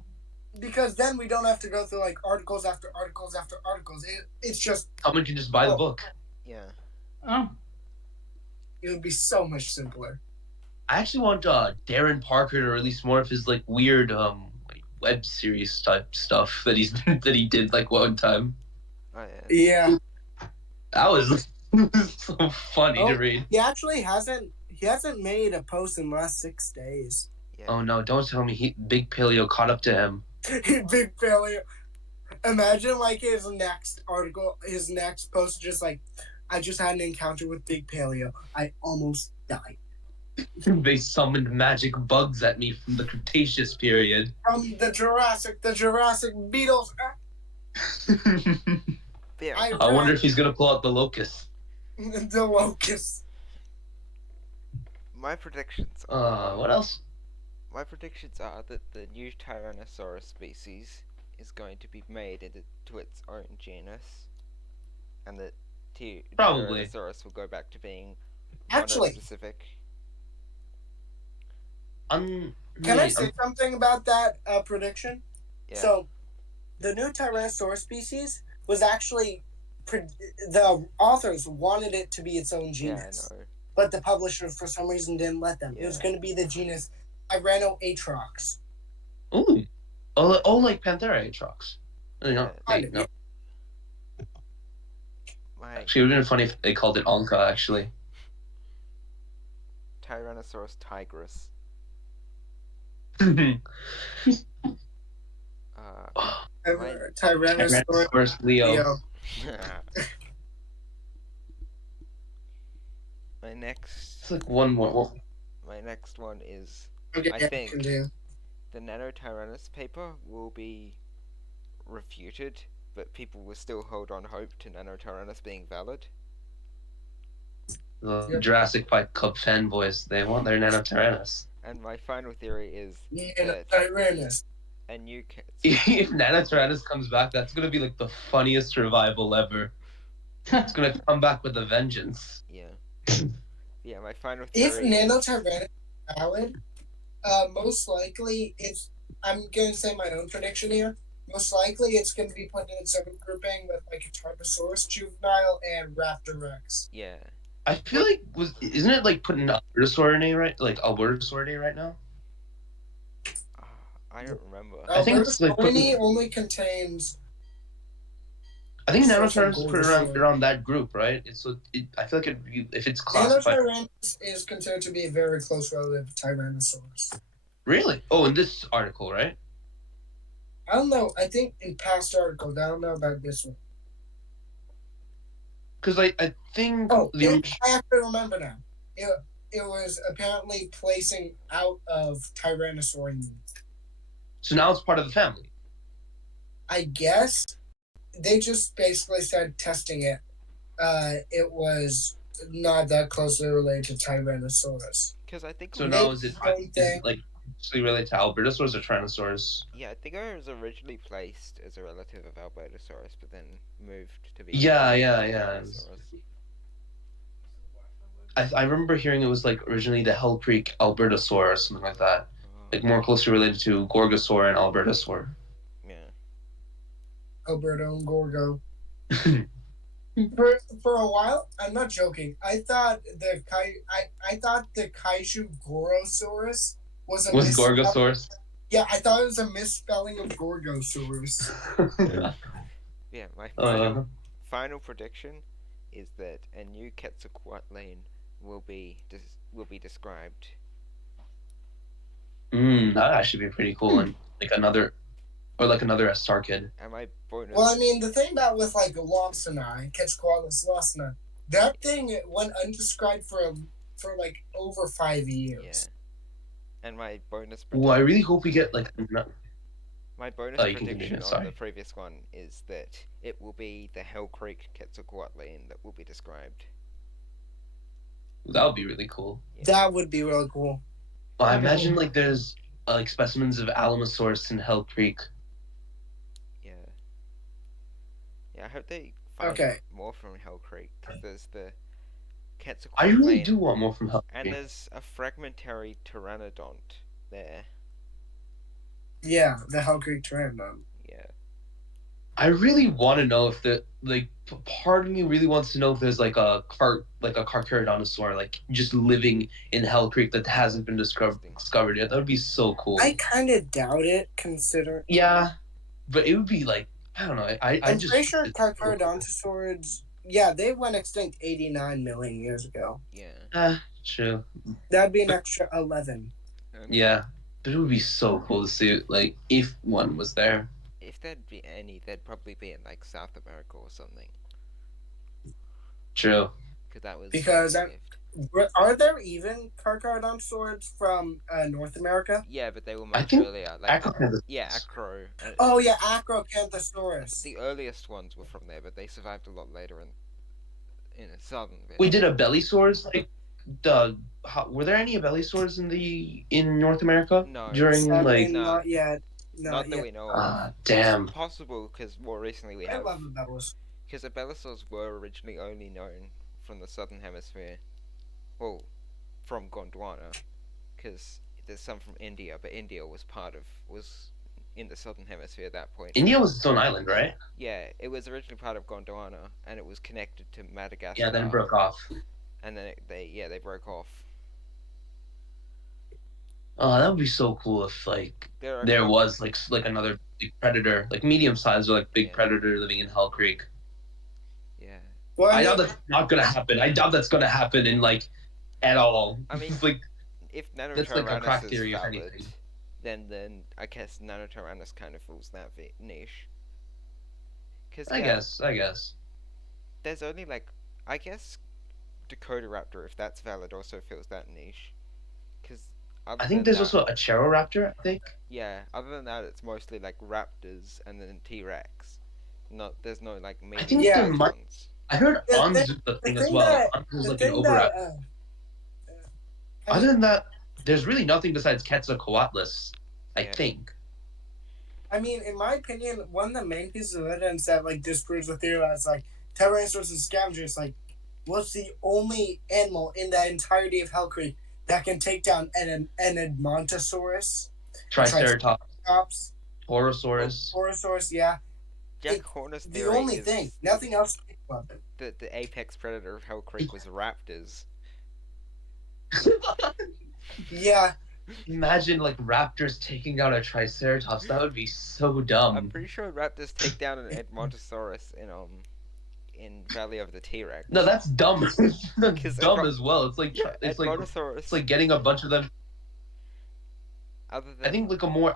Because then we don't have to go through like articles after articles after articles. It's just Someone can just buy the book. Yeah. Oh. it would be so much simpler. I actually want Darren Parker to release more of his like weird like web series type stuff that he did like one time. Oh yeah. Yeah. That was so funny to read. He actually hasn't made a post in the last 6 days. Yeah. Oh no! Don't tell me Big Paleo caught up to him. Big failure. Imagine like his next post just like, I just had an encounter with Big Paleo. I almost died. They summoned magic bugs at me from the Cretaceous period. From the Jurassic beetles. Yeah. I wonder if he's gonna pull out the locust. The locust. My predictions are What else? my predictions are that the new Tyrannosaurus species is going to be made into its own genus, and that Probably. Tyrannosaurus will go back to being Actually, monospecific. can I say something about that prediction? Yeah. So, the new Tyrannosaurus species was actually the authors wanted it to be its own genus, Yeah, I know. but the publisher for some reason didn't let them. It was Yeah. going to be the genus Tyrannoatrox. Ooh. Oh, like Panthera Atrox. You know, Kind wait, of, no. yeah. My Actually, it would have been funny if they called it Anka, actually. Tyrannosaurus tigris. Tyrannosaurus Tyrannosaurus Leo. Leo. My next. It's like one more. My next one is Okay, I yeah, think continue. the Nanotyrannus paper will be refuted, but people will still hold on hope to Nanotyrannus being valid. The Yep. Jurassic Park Club fanboys, they want their Nanotyrannus. And my final theory is Yeah, that Tyrannus. a new If Nanotyrannus comes back, that's gonna be like the funniest revival ever. It's gonna come back with a vengeance. Yeah, my final If theory is Nanotyrannus is valid, most likely it's. I'm going to say my own prediction here. Most likely it's going to be put in its own grouping with like a Tarbosaurus juvenile and Raptor Rex. yeah. I feel like isn't it like putting Albertosaurinae right? Like Albertosaurinae right now? I don't remember. I think it's like Albertosaurinae only contains. I think Stuff like Nanotyrannus is put Bulbasaur. around that group, right? I feel like if it's classified. Nanotyrannus is considered to be a very close relative to Tyrannosaurus. Really? Oh, in this article, right? I don't know. I think in past articles, I don't know about this one. Because I think I have to remember now. It was apparently placing out of Tyrannosaur. So now it's part of the family. I guess they just basically started testing it. It was not that closely related to Tyrannosaurus. Because I think So it now was, is it like closely related to Albertosaurus or Tyrannosaurus? yeah, I think it was originally placed as a relative of Albertosaurus, but then moved to be Yeah. Tyrannosaurus. I remember hearing it was like originally the Hell Creek Albertosaur or something like that. Like more closely related to Gorgosaur and Albertosaur. Yeah. Alberto and Gorgo. For a while, I'm not joking. I thought the Kaiju Gorosaurus was a Gorgosaurus. Yeah, I thought it was a misspelling of Gorgosaurus. Yeah, my final prediction is that a new Quetzalcoatl will be described. That actually be pretty cool, and like another SR kid. And my bonus. Well, I mean, the thing about with like Lawsonai, Quetzalcoatlus Lawsonai, that thing went undescribed for like over 5 years. Yeah. And my bonus. Well, I really hope we get like. My bonus prediction on the previous one is that it will be the Hell Creek Quetzalcoatl that will be described. That would be really cool. Yeah. That would be really cool. Well, I imagine like there's like specimens of Alamosaurus in Hell Creek. Yeah. Yeah, I hope they find more from Hell Creek, because there's the Quetzalcoatl. I really do want more from Hell Creek. And there's a fragmentary Pteranodont there. Yeah, the Hell Creek Pteranodon. Yeah. I really want to know if part of me really wants to know if there's like a Carcharodontosaur like just living in Hell Creek that hasn't been discovered yet. That would be so cool. I kind of doubt it, considering. Yeah, but it would be like, I don't know. I'm pretty sure Carcharodontosaurs. Yeah, they went extinct 89 million years ago. Yeah. True. That'd be an extra 11. Yeah, but it would be so cool to see like if one was there. If there'd be any, they'd probably be in like South America or something. True. Because are there even Carcharodontosaurs from North America? Yeah, but they were much earlier. Like Acro. Oh yeah, Acrocanthosaurus. The earliest ones were from there, but they survived a lot later in a southern bit. We did a Bellysaurus like were there any Abelisaurs in North America No. during like? No. Not yet. Not that yet. we know of. Damn. It's possible because more recently we I have. love Abelisaurs. Because Abelisaurs were originally only known from the southern hemisphere. Well, from Gondwana. Because there's some from India, but India was in the southern hemisphere at that point. India was its own island, right? Yeah, it was originally part of Gondwana, and it was connected to Madagascar. Yeah, then it broke off. And then they broke off. Oh, that would be so cool if like there was like another big predator, like medium sized or like big predator living in Hell Creek. Yeah. Well, I doubt that's not gonna happen. I doubt that's gonna happen in like at all. I mean, like if that's like a crack theory is if valid, anything. then I guess Nanotyrannus kind of fills that niche. Cause, I guess. There's only like, I guess, Dakotaraptor, if that's valid, also fills that niche. Cause I think there's also a Cheiroraptor. I think. Yeah. Other than that, it's mostly like raptors and then T-Rex. There's no like I think ones. I heard On's the thing as well. On's like an Oviraptor. Other than that, there's really nothing besides Quetzalcoatlus, I think. I mean, in my opinion, one of the main pieces of evidence that like disproves the theory that's like Tyrannosaurus and Scavengers, like, what's the only animal in the entirety of Hell Creek that can take down an Edmontosaurus, Triceratops, Torosaurus, yeah. Jack Horner's theory the only thing, nothing else can above it. The apex predator of Hell Creek was raptors. Yeah. Imagine like raptors taking out a Triceratops. That would be so dumb. I'm pretty sure raptors take down an Edmontosaurus in Valley of the T-Rex. No, that's dumb. That's dumb as well. It's like it's like getting a bunch of them. Other than, I think like a more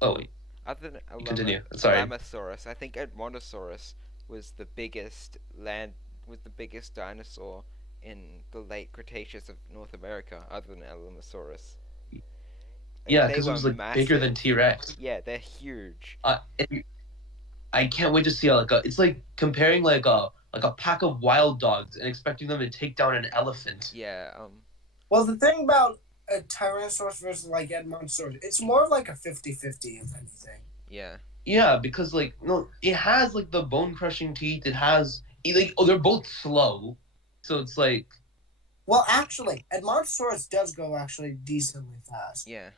oh wait. Other than continue. Sorry. Alamosaurus, I think Edmontosaurus was the biggest dinosaur in the late Cretaceous of North America, other than Alamosaurus. Yeah, because it was like massive. Bigger than T-Rex. Yeah, they're huge. I can't wait to see it's like comparing like a pack of wild dogs and expecting them to take down an elephant. Yeah. Well, the thing about a Tyrannosaurus versus like Edmontosaurus, it's more like a 50-50 if anything. Yeah. Yeah, because like it has like the bone crushing teeth. It has they're both slow, so it's like. Well, actually, Edmontosaurus does go actually decently fast. Yeah.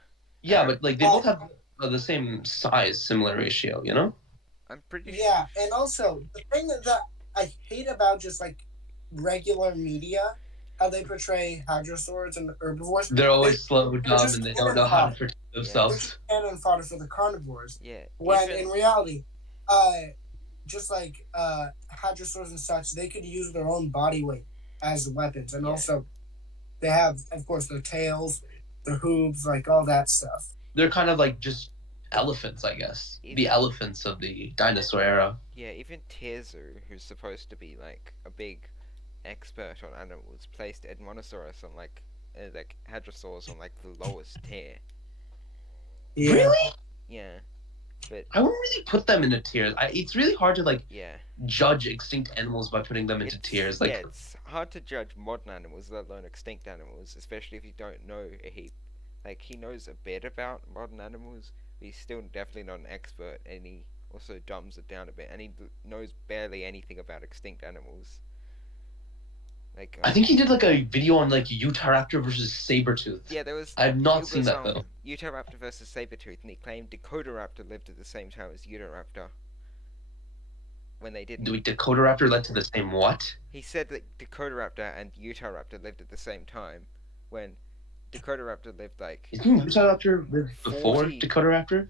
Yeah, but like they both have the same size, similar ratio. You know. I'm pretty. Yeah, and also the thing that I hate about just like regular media, how they portray hadrosaurs and herbivores. They're always slow, dumb, and they don't know how to protect themselves. They're cannon fodder for the carnivores. Yeah. When in reality, just like hadrosaurs and such, they could use their own body weight as weapons, and also they have, of course, their tails, their hooves, like all that stuff. They're kind of like just elephants, I guess. The elephants of the dinosaur era. Yeah, even TierZoo, who's supposed to be like a big expert on animals, placed Edmontosaurus on like hadrosaurs on like the lowest tier. Yeah. Really? Yeah. But I wouldn't really put them into tiers. It's really hard to like judge extinct animals by putting them into tiers. Like it's hard to judge modern animals, let alone extinct animals, especially if you don't know a heap. Like, he knows a bit about modern animals, but he's still definitely not an expert, and he also dumbs it down a bit, and he knows barely anything about extinct animals. Like, I think he did like a video on like Utahraptor versus Sabertooth. Yeah, there was. I've not seen that though. Utahraptor versus Sabertooth, and he claimed Dakotaraptor lived at the same time as Utahraptor. When they didn't. Dakotaraptor led to the same what? He said that Dakotaraptor and Utahraptor lived at the same time, when Dakotaraptor lived like. Isn't Utahraptor lived before Dakotaraptor?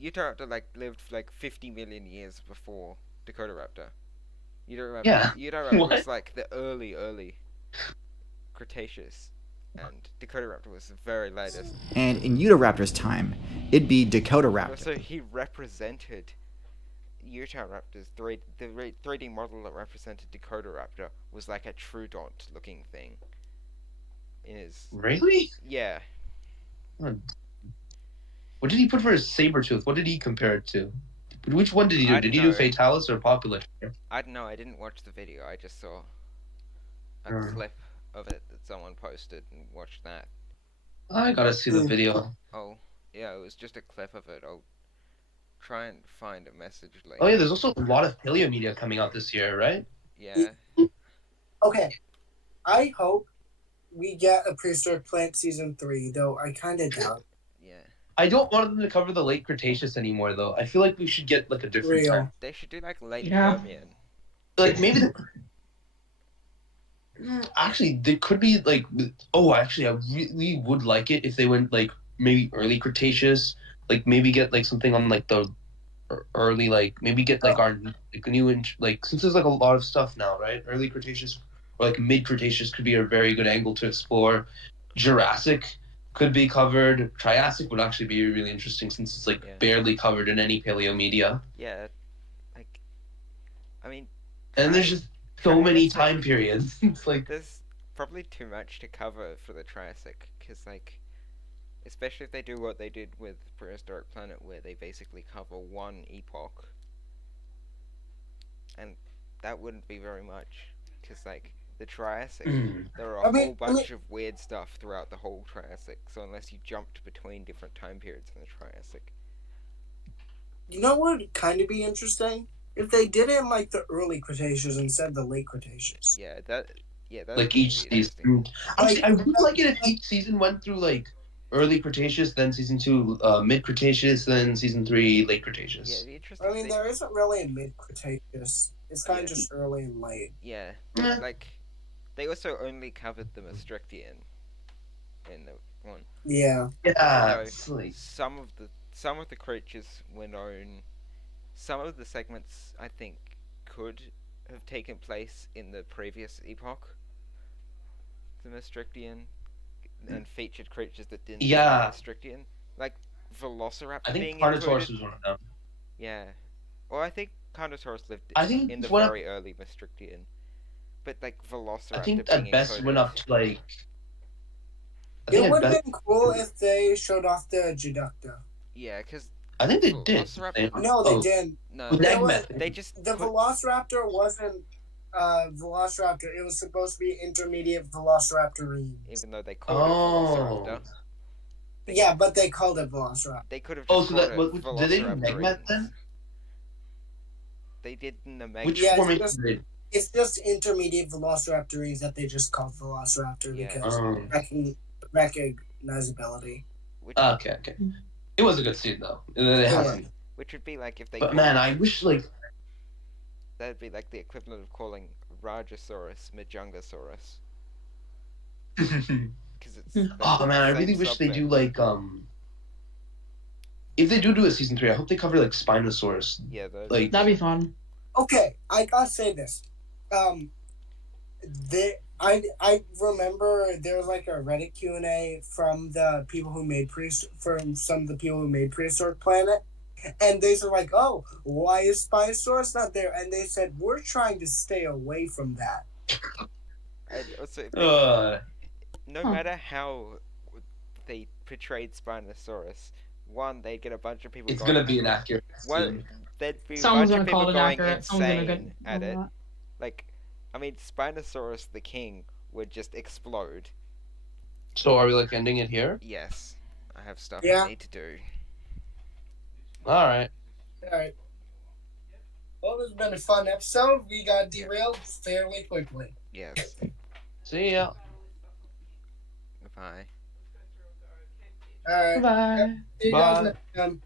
Utahraptor lived 50 million years before Dakotaraptor. Utahraptor was like the early Cretaceous, and Dakotaraptor was the very latest. And in Utahraptor's time, it'd be Dakotaraptor. So he represented Utahraptor's the 3D model that represented Dakotaraptor was like a Trudont looking thing. Really? Yeah. What did he put for his Sabertooth? What did he compare it to? Which one did he do? Did he do Fatalis or Populator? I don't know. I didn't watch the video. I just saw a clip of it that someone posted and watched that. I gotta see the video. Oh, yeah, it was just a clip of it. I'll try and find a message later. Oh yeah, there's also a lot of paleo media coming out this year, right? Yeah. Okay, I hope we get a Prehistoric Plant Season 3, though I kind of doubt Yeah. I don't want them to cover the late Cretaceous anymore, though. I feel like we should get like a different Real. time. They should do like late Yeah. Permian. Like maybe actually they could be like. Oh, actually, I really would like it if they went like maybe early Cretaceous. Like maybe get like something on like the early like maybe get like our like new like since there's like a lot of stuff now, right? Early Cretaceous or like mid Cretaceous could be a very good angle to explore. Jurassic could be covered. Triassic would actually be really interesting since it's like barely covered in any paleo media. Yeah. Like, I mean. And there's just so many time periods. It's like there's probably too much to cover for the Triassic, because like, especially if they do what they did with Prehistoric Planet, where they basically cover one epoch, and that wouldn't be very much, because like the Triassic, there are a whole bunch of weird stuff throughout the whole Triassic. So unless you jumped between different time periods in the Triassic, You know what would kind of be interesting? If they did it in like the early Cretaceous instead of the late Cretaceous. yeah, that like each season. Actually, I would like it if each season went through like early Cretaceous, then season 2 mid Cretaceous, then season 3 late Cretaceous. Yeah, it'd be interesting. I mean, there isn't really a mid Cretaceous. It's kind of just early and late. Yeah, like they also only covered the Maastrichtian in the one. Yeah. Yeah. Some of the creatures were known. Some of the segments I think could have taken place in the previous epoch, the Maastrichtian, and featured creatures that didn't. Yeah. Maastrichtian, like Velociraptor. I think being Carnotaurus included. was one of them. Yeah. Well, I think Carnotaurus lived in the one very early Maastrichtian. But like Velociraptor I think being at best included. went up to like. It would have been cool if they showed off the Geducta. Yeah, because I think they did. No, they didn't. No, they just the Velociraptor wasn't Velociraptor. It was supposed to be intermediate Velociraptorine. Even though they called it Velociraptor. Yeah, but they called it Velociraptor. They could have just called it Velociraptor. Did they do Megmet then? They did Megmet. Which formation did? It's just intermediate Velociraptorines that they just called Velociraptor because recognizability. Okay. It was a good scene though. It hasn't. Which would be like if they. But man, I wish like. That'd be like the equivalent of calling Rajasaurus Majungasaurus. Because it's. Oh man, I really wish they do like If they do a season 3, I hope they cover like Spinosaurus. Yeah, like that'd be fun. Okay, I gotta say this. I remember there was like a Reddit Q&A from the people who made some of the people who made Prehistoric Planet, and they were like, "Oh, why is Spinosaurus not there?" And they said, "We're trying to stay away from that." And also, no matter how they portrayed Spinosaurus, one, they'd get a bunch of people. It's gonna be inaccurate. There'd be Someone's a bunch of people going insane at it. Like, I mean, Spinosaurus the King would just explode. So are we like ending it here? Yes, I have stuff I need to do. All right. Well, this has been a fun episode. We got derailed fairly quickly. Yes. See ya. Goodbye. All right. Bye. See you guys next time.